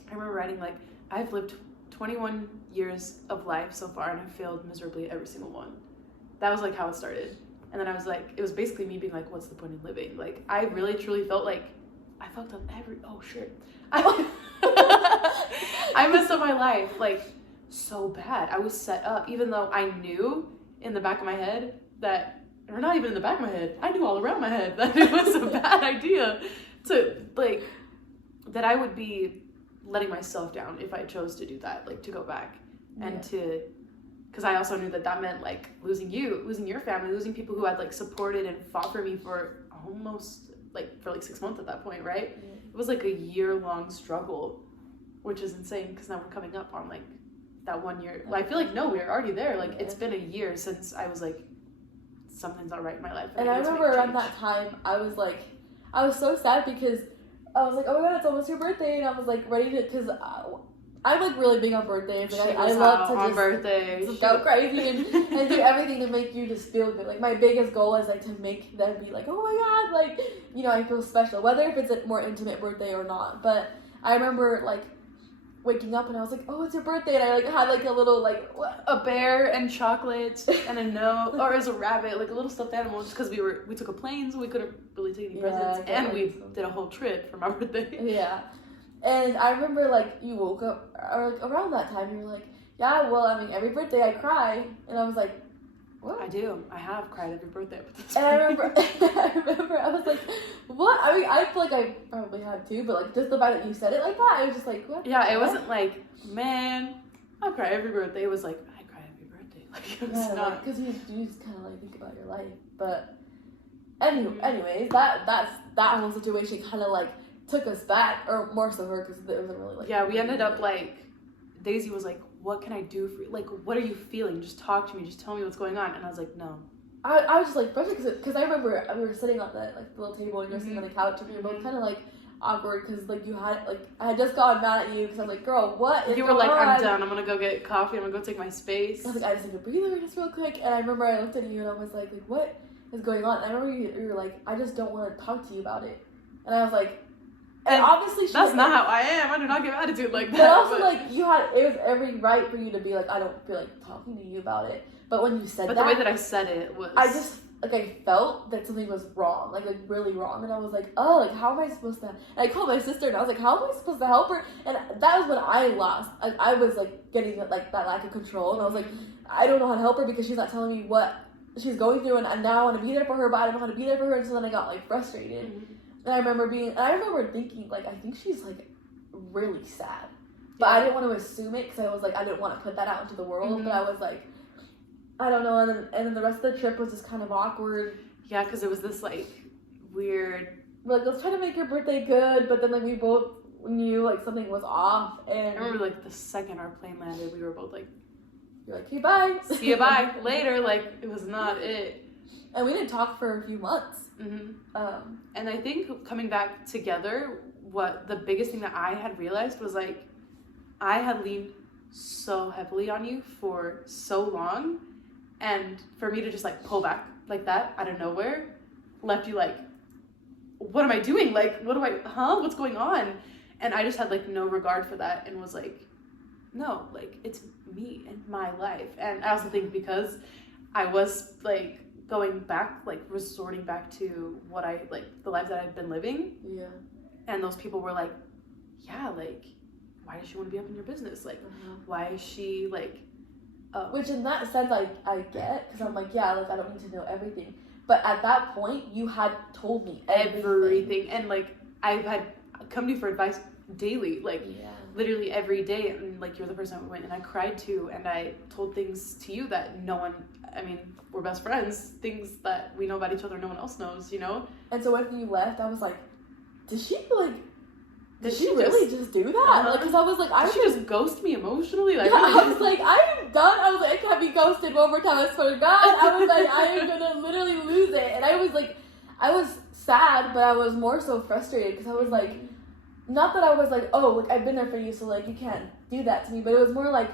I remember writing like, I've lived 21 years of life so far, and I've failed miserably at every single one. That was like how it started. And then I was like, it was basically me being like, what's the point in living? Like, I really truly felt like I fucked up I messed up my life like so bad. I was set up, even though I knew in the back of my head that, or not even in the back of my head, I knew all around my head that it was a bad idea to like, that I would be letting myself down if I chose to do that, like to go back and to, because I also knew that that meant like losing you, losing your family, losing people who had like supported and fought for me for almost like for like 6 months at that point, right? It was like a year-long struggle, which is insane because now we're coming up on like that 1 year. Well, I feel like no, we're already there. Like it's been a year since I was like, something's not right in my life. And I remember around that time, I was so sad because I was like, oh my God, it's almost your birthday, and I was like ready to, because I'm like really big on birthdays. Like I love to just go crazy and do everything to make you just feel good. Like my biggest goal is like to make them be like, oh my God, like, you know, I feel special, whether if it's a more intimate birthday or not. But I remember like waking up and I was like, oh, it's your birthday, and I like had like a little like a bear and chocolates and a note, or as a rabbit, like a little stuffed animal, just because we took a plane, so we couldn't really take any presents, and we did a whole trip for my birthday. Yeah. And I remember, like, you woke up, or like, around that time, you were like, yeah, well, I mean, every birthday I cry. And I was like, what? I do. I have cried every birthday. And I remember, I was like, what? I mean, I feel like I probably have too, but, like, just the fact that you said it like that, I was just like, what? Yeah, it wasn't like, man, I cry every birthday. It was like, I cry every birthday. Like, it was not. Because you just kind of, like, think about your life. But, anyways, that whole situation kind of, like, took us back, or more so her, because it wasn't really like. Yeah, we ended up like, Daisy was like, "What can I do for you? Like, what are you feeling? Just talk to me. Just tell me what's going on." And I was like, "No." I was just like frustrated because I remember we were sitting on the like little table and you were sitting on the couch and we were both kind of like awkward because like you had like I had just gotten mad at you because I was like, "Girl, what is you were like, on? I'm done. I'm gonna go get coffee. I'm gonna go take my space." I was like, I just need to breathe just real quick. And I remember I looked at you and I was like, what is going on? And I remember you were like, I just don't want to talk to you about it. And I was like. And obviously that's not how I am. I do not give attitude like that. But also, like, it was every right for you to be like, I don't feel like talking to you about it. But when you said that. But the way that I said it was. I just, like, I felt that something was wrong. Like really wrong. And I was like, oh, like, how am I supposed to. And I called my sister and I was like, how am I supposed to help her? And that was when I lost. I was, like, getting, like, that lack of control. And I was like, I don't know how to help her because she's not telling me what she's going through. And now I want to be there for her, but I don't know how to be there for her. And so then I got, like, frustrated. Mm-hmm. And I remember thinking, like, I think she's, like, really sad. But I didn't want to assume it because I was, like, I didn't want to put that out into the world. Mm-hmm. But I was, like, I don't know. And then the rest of the trip was just kind of awkward. Yeah, because it was this, like, weird. We're like, let's try to make your birthday good. But then, like, we both knew, like, something was off. And I remember, like, the second our plane landed, we were both, like. You're like, hey, bye. See you, bye. Later. Like, it was not it. And we didn't talk for a few months. Mm-hmm. And I think coming back together, what the biggest thing that I had realized was like, I had leaned so heavily on you for so long, and for me to just like pull back like that out of nowhere left you like, what am I doing? Like, what's going on? And I just had like no regard for that and was like, no, like it's me and my life. And I also think because I was like going back, like resorting back to what I like, the life that I've been living. Yeah. And those people were like, yeah, like, why does she want to be up in your business? Like, why is she like, which in that sense I get, because I'm like, yeah, like I don't need to know everything. But at that point, you had told me everything. And like, I've had come to you for advice daily, like literally every day. And like, you're the person I went and I cried to, and I told things to you that no one, I mean, we're best friends, things that we know about each other no one else knows, you know? And so when you left, I was like, did she really just do that? Like, because I was like, did she just ghost me emotionally? Like, yeah, I was like, I am done. I was like, I can't be ghosted one more time, I swear to God. I was like, I am gonna literally lose it. And I was like, I was sad, but I was more so frustrated because I was like, not that I was like, oh, like I've been there for you, so like you can't do that to me, but it was more like,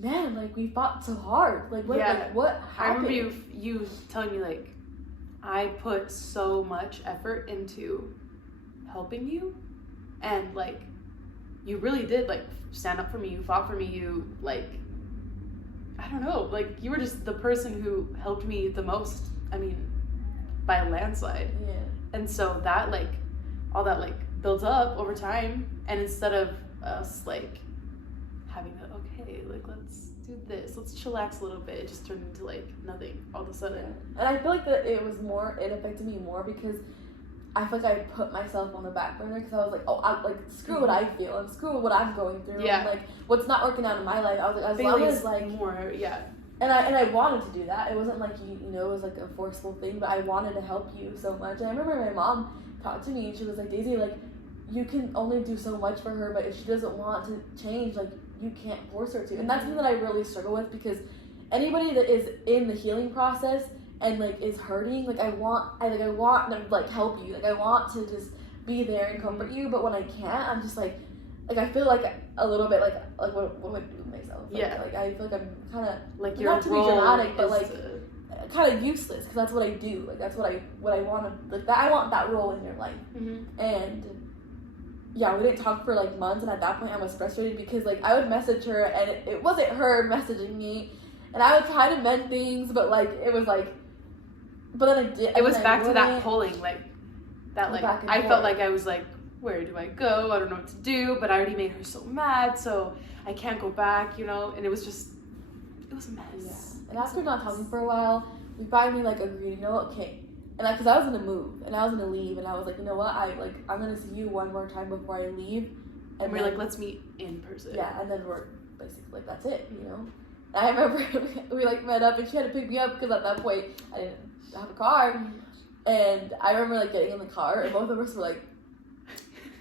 man, like we fought so hard. Like what? Like, what happened? I remember you telling me like, I put so much effort into helping you, and like you really did like stand up for me, you fought for me, you like, I don't know, like you were just the person who helped me the most, I mean, by a landslide. Yeah. And so that like all that like builds up over time, and instead of us like having that, okay, like let's do this, let's chillax a little bit, it just turned into like nothing all of a sudden. And I feel like that it affected me more because I feel like I put myself on the back burner because I was like, oh, I like screw what I feel and screw what I'm going through, and like what's not working out in my life. I was like, as long as like more, and I wanted to do that. It wasn't like you know, it was like a forceful thing, but I wanted to help you so much. And I remember my mom talked to me and she was like, Daisy, like you can only do so much for her, but if she doesn't want to change, like you can't force her to. And that's something that I really struggle with, because anybody that is in the healing process and like is hurting, like I want to like help you, like I want to just be there and comfort you, but when I can't, I'm just like I feel like a little bit like what would I do with myself? Like I feel like I'm kind of like not to be dramatic, but like kind of useless, because that's what I do. Like that's what I want to like. That I want that role in your life. And yeah, we didn't talk for like months, and at that point I was frustrated because like I would message her and it wasn't her messaging me, and I would try to mend things, but like it was like, but then I did. It was back to that pulling, like that, like I felt like I was like, where do I go? I don't know what to do, but I already made her so mad, so I can't go back, you know. And it was a mess. Yeah. And after not talking for a while, we finally like agreed, you know what, okay. And because I was gonna move and I was gonna leave, and I was like, you know what, I'm gonna see you one more time before I leave. And we're like, let's meet in person. Yeah, and then we're basically like, that's it, you know. And I remember we like met up, and she had to pick me up because at that point I didn't have a car. And I remember like getting in the car, and both of us were like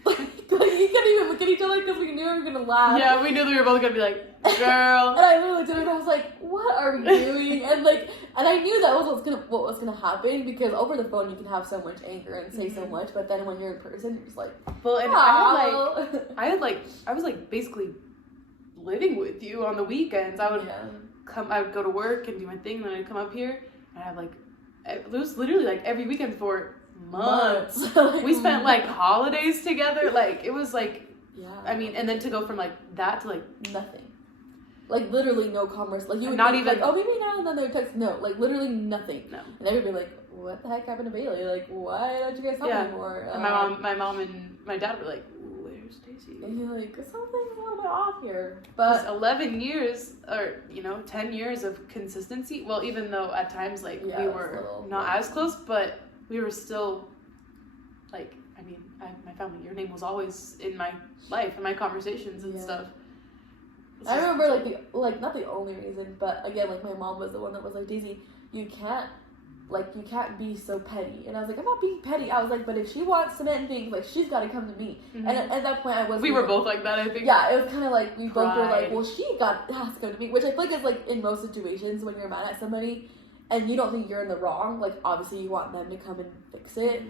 we couldn't even look at each other because we knew we were gonna laugh. Yeah, we knew that we were both gonna be like, girl. And I literally did it, and I was like, what are we doing? And I knew that was what was gonna happen, because over the phone you can have so much anger and say so much, but then when you're in person, you're just like, well, and I was like basically living with you on the weekends. I would go to work and do my thing, and then I'd come up here, and I'd like, it was literally like every weekend for months. We spent like holidays together. Like it was like, I mean, and then to go from like that to like nothing, like literally no converse. Like you would not think, even like, oh maybe now and then they would text. No, like literally nothing. No. And everybody would be like, what the heck happened to Bailey? Like why don't you guys talk anymore? And my mom and my dad were like, where's Stacy? And you're like, something's a little bit off here. But 11 years, or 10 years of consistency. Well, even though at times like we were not as close, but we were still like, I mean, my family, your name was always in my life and my conversations and stuff. I remember like not the only reason, but again, like my mom was the one that was like, Daisy, you can't be so petty. And I was like, I'm not being petty. I was like, but if she wants to mend things, like she's got to come to me. And at that point we were both like that, I think. Yeah, it was kind of like we both were like, well, has to come to me, which I feel like is like in most situations when you're mad at somebody and you don't think you're in the wrong, like obviously you want them to come and fix it.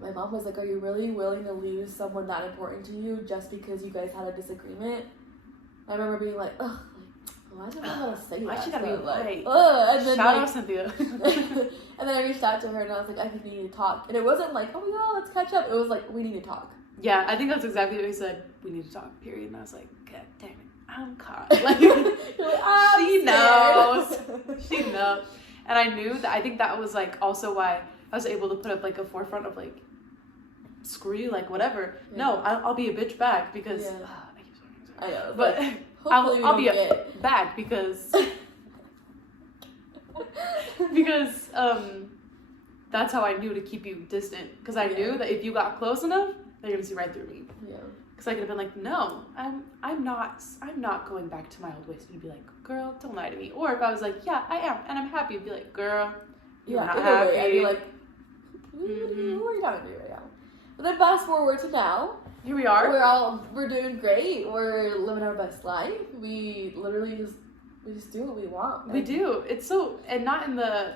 my mom was like, are you really willing to lose someone that important to you just because you guys had a disagreement? I remember being like, ugh, why does everyone gotta say Why that? she gotta be right? And then, Shout out Cynthia. and then I reached out to her and I was like, I think we need to talk. And it wasn't like, oh my god, let's catch up. It was like, we need to talk. Yeah, I think that's exactly what he said. We need to talk, period. And I was like, God damn it, I'm caught. Like, You're like, I'm she scared. knows. She knows. And I knew that, I think that was like also why I was able to put up like a forefront of like, screw you, like whatever. Yeah. No, I'll be a bitch back because, Yeah. I keep sorry. I know. But hopefully I'll be don't a get... back because because that's how I knew to keep you distant, because I knew that if you got close enough, they're gonna see right through me. Yeah. Because I could have been like, no, I'm not going back to my old ways. And you'd be like, girl, don't lie to me. Or if I was like, yeah, I am, and I'm happy, you'd be like, girl, you're not happy. I'd be like, who are you talking to right now? But then fast forward to now. Here we are. We're doing great. We're living our best life. We literally just do what we want. We do. It's so, and not in the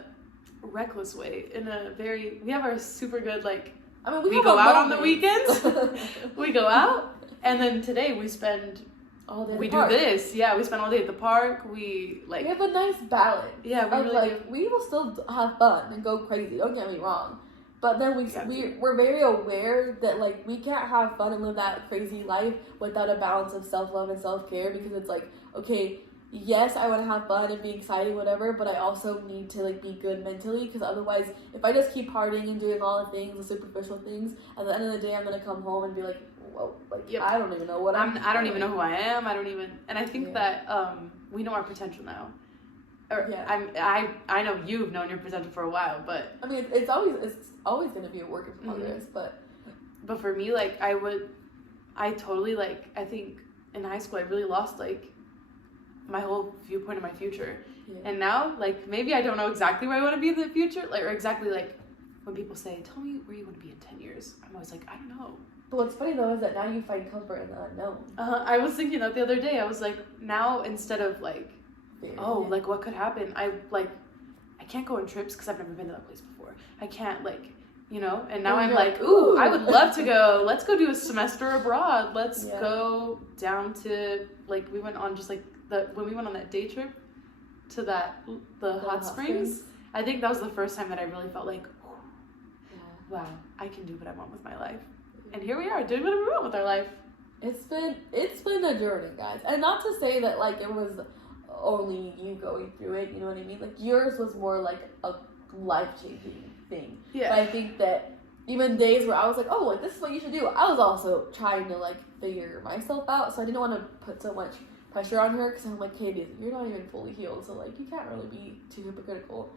reckless way. In a very, we have our super good, like, I mean, we go out on the weekends. We go out, and then today we spend all day at we the do park. this. Yeah, we spend all day at the park. We like. We have a nice balance. Yeah, we of, really like, do. we will still have fun and go crazy. Don't get me wrong. But then Yeah, we're very aware that, like, we can't have fun and live that crazy life without a balance of self-love and self-care, because it's like, okay, yes, I want to have fun and be excited, whatever, but I also need to, like, be good mentally, because otherwise, if I just keep partying and doing all the things, the superficial things, at the end of the day, I'm going to come home and be like, whoa, like, Yep. I don't even know what I don't even know who I am. And I think Yeah. that we know our potential now. Or Yeah. I know you've known your potential for a while, but I mean, it's always going to be a work in progress, but for me, like, I totally, like, I think in high school I really lost, like, my whole viewpoint of my future. Yeah. And now, like, maybe I don't know exactly where I want to be in the future, like, or exactly, like, when people say, tell me where you want to be in 10 years, I'm always like, I don't know. But what's funny though is that now you find comfort in the unknown. I was thinking that the other day. I was like, now instead of like, oh, like what could happen? I can't go on trips because I've never been to that place before. I can't, like, you know. And now I'm like, ooh, I would love to go. Let's go do a semester abroad. Let's go down to, like, we went on just like when we went on that day trip to the hot springs. I think that was the first time that I really felt like, wow, I can do what I want with my life. And here we are doing whatever we want with our life. It's been a journey, guys. And not to say that, like, it was only you going through it, you know what I mean? Like, yours was more like a life-changing thing. Yeah. But I think that even days where I was like, oh, like, this is what you should do, I was also trying to, like, figure myself out. So I didn't want to put so much pressure on her, because I'm like, Katie, you're not even fully healed, so, like, you can't really be too hypocritical.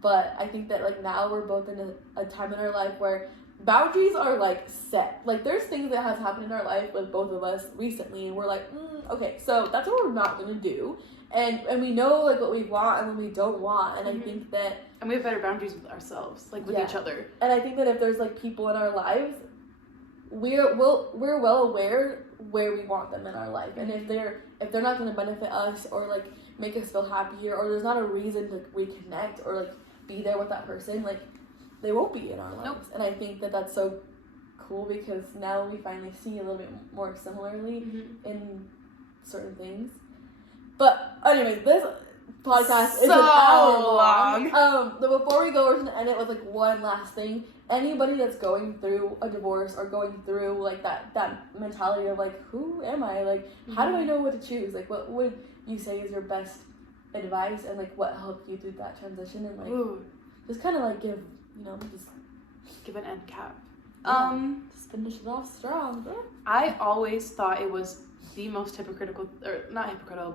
But I think that, like, now we're both in a time in our life where boundaries are, like, set. Like, there's things that have happened in our life with both of us recently, and we're like, okay, so that's what we're not going to do. And we know, like, what we want and what we don't want. And I think that... And we have better boundaries with ourselves, like, with each other. And I think that if there's, like, people in our lives, we're well aware where we want them in our life. And if they're not going to benefit us or, like, make us feel happier, or there's not a reason to reconnect or, like, be there with that person, like, they won't be in our lives. Nope. And I think that that's so cool, because now we finally see a little bit more similarly in certain things. But anyways, this podcast is an hour long. But before we go, we're gonna end it with, like, one last thing. Anybody that's going through a divorce or going through, like, that mentality of, like, who am I? Like, how do I know what to choose? Like, what would you say is your best advice, and, like, what helped you through that transition? And, like, just kind of, like, give an end cap. Just finish it off strong, bro. I always thought it was the most hypocritical, or not hypocritical,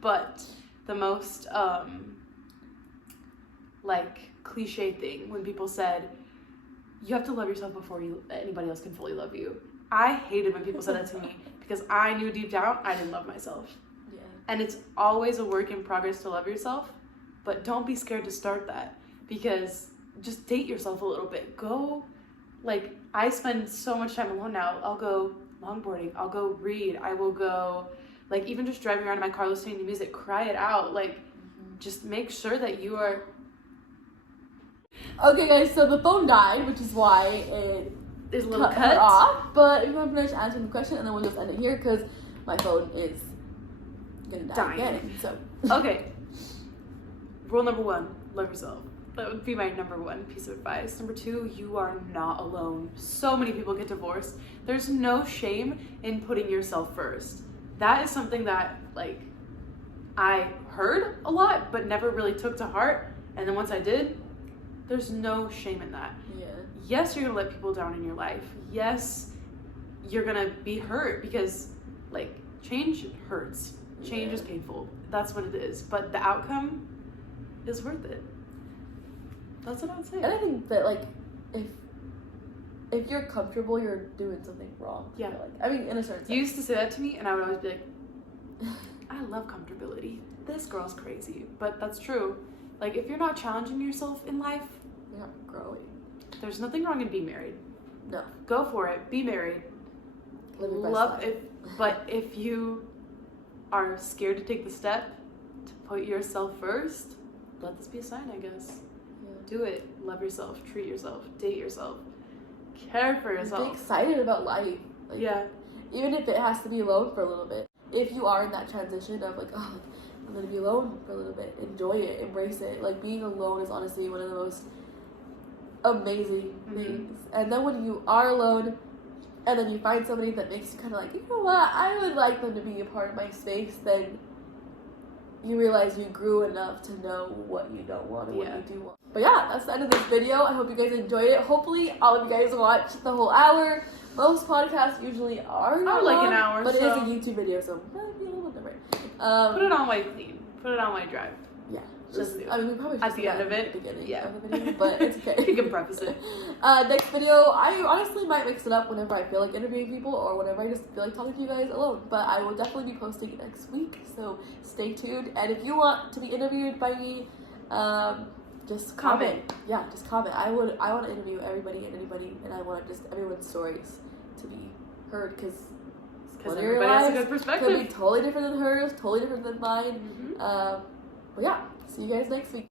but the most like, cliche thing when people said, you have to love yourself before anybody else can fully love you. I hated when people said that to me, because I knew deep down I didn't love myself. Yeah. And it's always a work in progress to love yourself, but don't be scared to start that, because just date yourself a little bit. Go, like, I spend so much time alone now. I'll go longboarding, I'll go read, I will go, like, even just driving around in my car listening to music, cry it out, like, just make sure that you are Okay, guys, so the phone died, which is why it There's a little cut her cut. off. But we're going to finish answering the question, and then we'll just end it here because my phone is going to die Dying. again. So. Okay. Rule number 1, love yourself. That would be my number 1 piece of advice. Number 2, you are not alone. So many people get divorced. There's no shame in putting yourself first. That is something that, like, I heard a lot, but never really took to heart. And then once I did, there's no shame in that. Yeah. Yes, you're gonna let people down in your life. Yes, you're gonna be hurt because, like, change hurts. Change is painful. That's what it is. But the outcome is worth it. That's what I would say. And I think that, like, if you're comfortable, you're doing something wrong. Yeah. Like, I mean, in a certain sense. You used to say that to me, and I would always be like, I love comfortability. This girl's crazy. But that's true. Like, if you're not challenging yourself in life, You're not growing. there's nothing wrong in being married. No. Go for it. Be married. Live your best Love life. it. But if you are scared to take the step to put yourself first, let this be a sign, I guess. Yeah. Do it. Love yourself. Treat yourself. Date yourself. Care for Be yourself. excited about life. Like, Yeah. Even if it has to be alone for a little bit. If you are in that transition of, like, oh, I'm going to be alone for a little bit, enjoy it, embrace it. Like, being alone is honestly one of the most amazing things. And then when you are alone, and then you find somebody that makes you kind of like, you know what, I would like them to be a part of my space, then you realize you grew enough to know what you don't want and what you do want. But yeah, that's the end of this video. I hope you guys enjoyed it. Hopefully all of you guys watched the whole hour. Most podcasts usually are not like long, an hour, but so- it is a YouTube video, so it might be a little different. Put it on while clean. Put it on while drive. Yeah. Just do I mean, we probably should at do the end that of at it. the beginning Yeah. of the video, but it's okay. You can preface it. Next video, I honestly might mix it up whenever I feel like interviewing people or whenever I just feel like talking to you guys alone. But I will definitely be posting it next week, so stay tuned. And if you want to be interviewed by me, just comment. Yeah, just comment. I want to interview everybody and anybody, and I want just everyone's stories to be heard because Everybody has a good could be perspective. totally different than hers, totally different than mine. Mhm. But yeah, see you guys next week.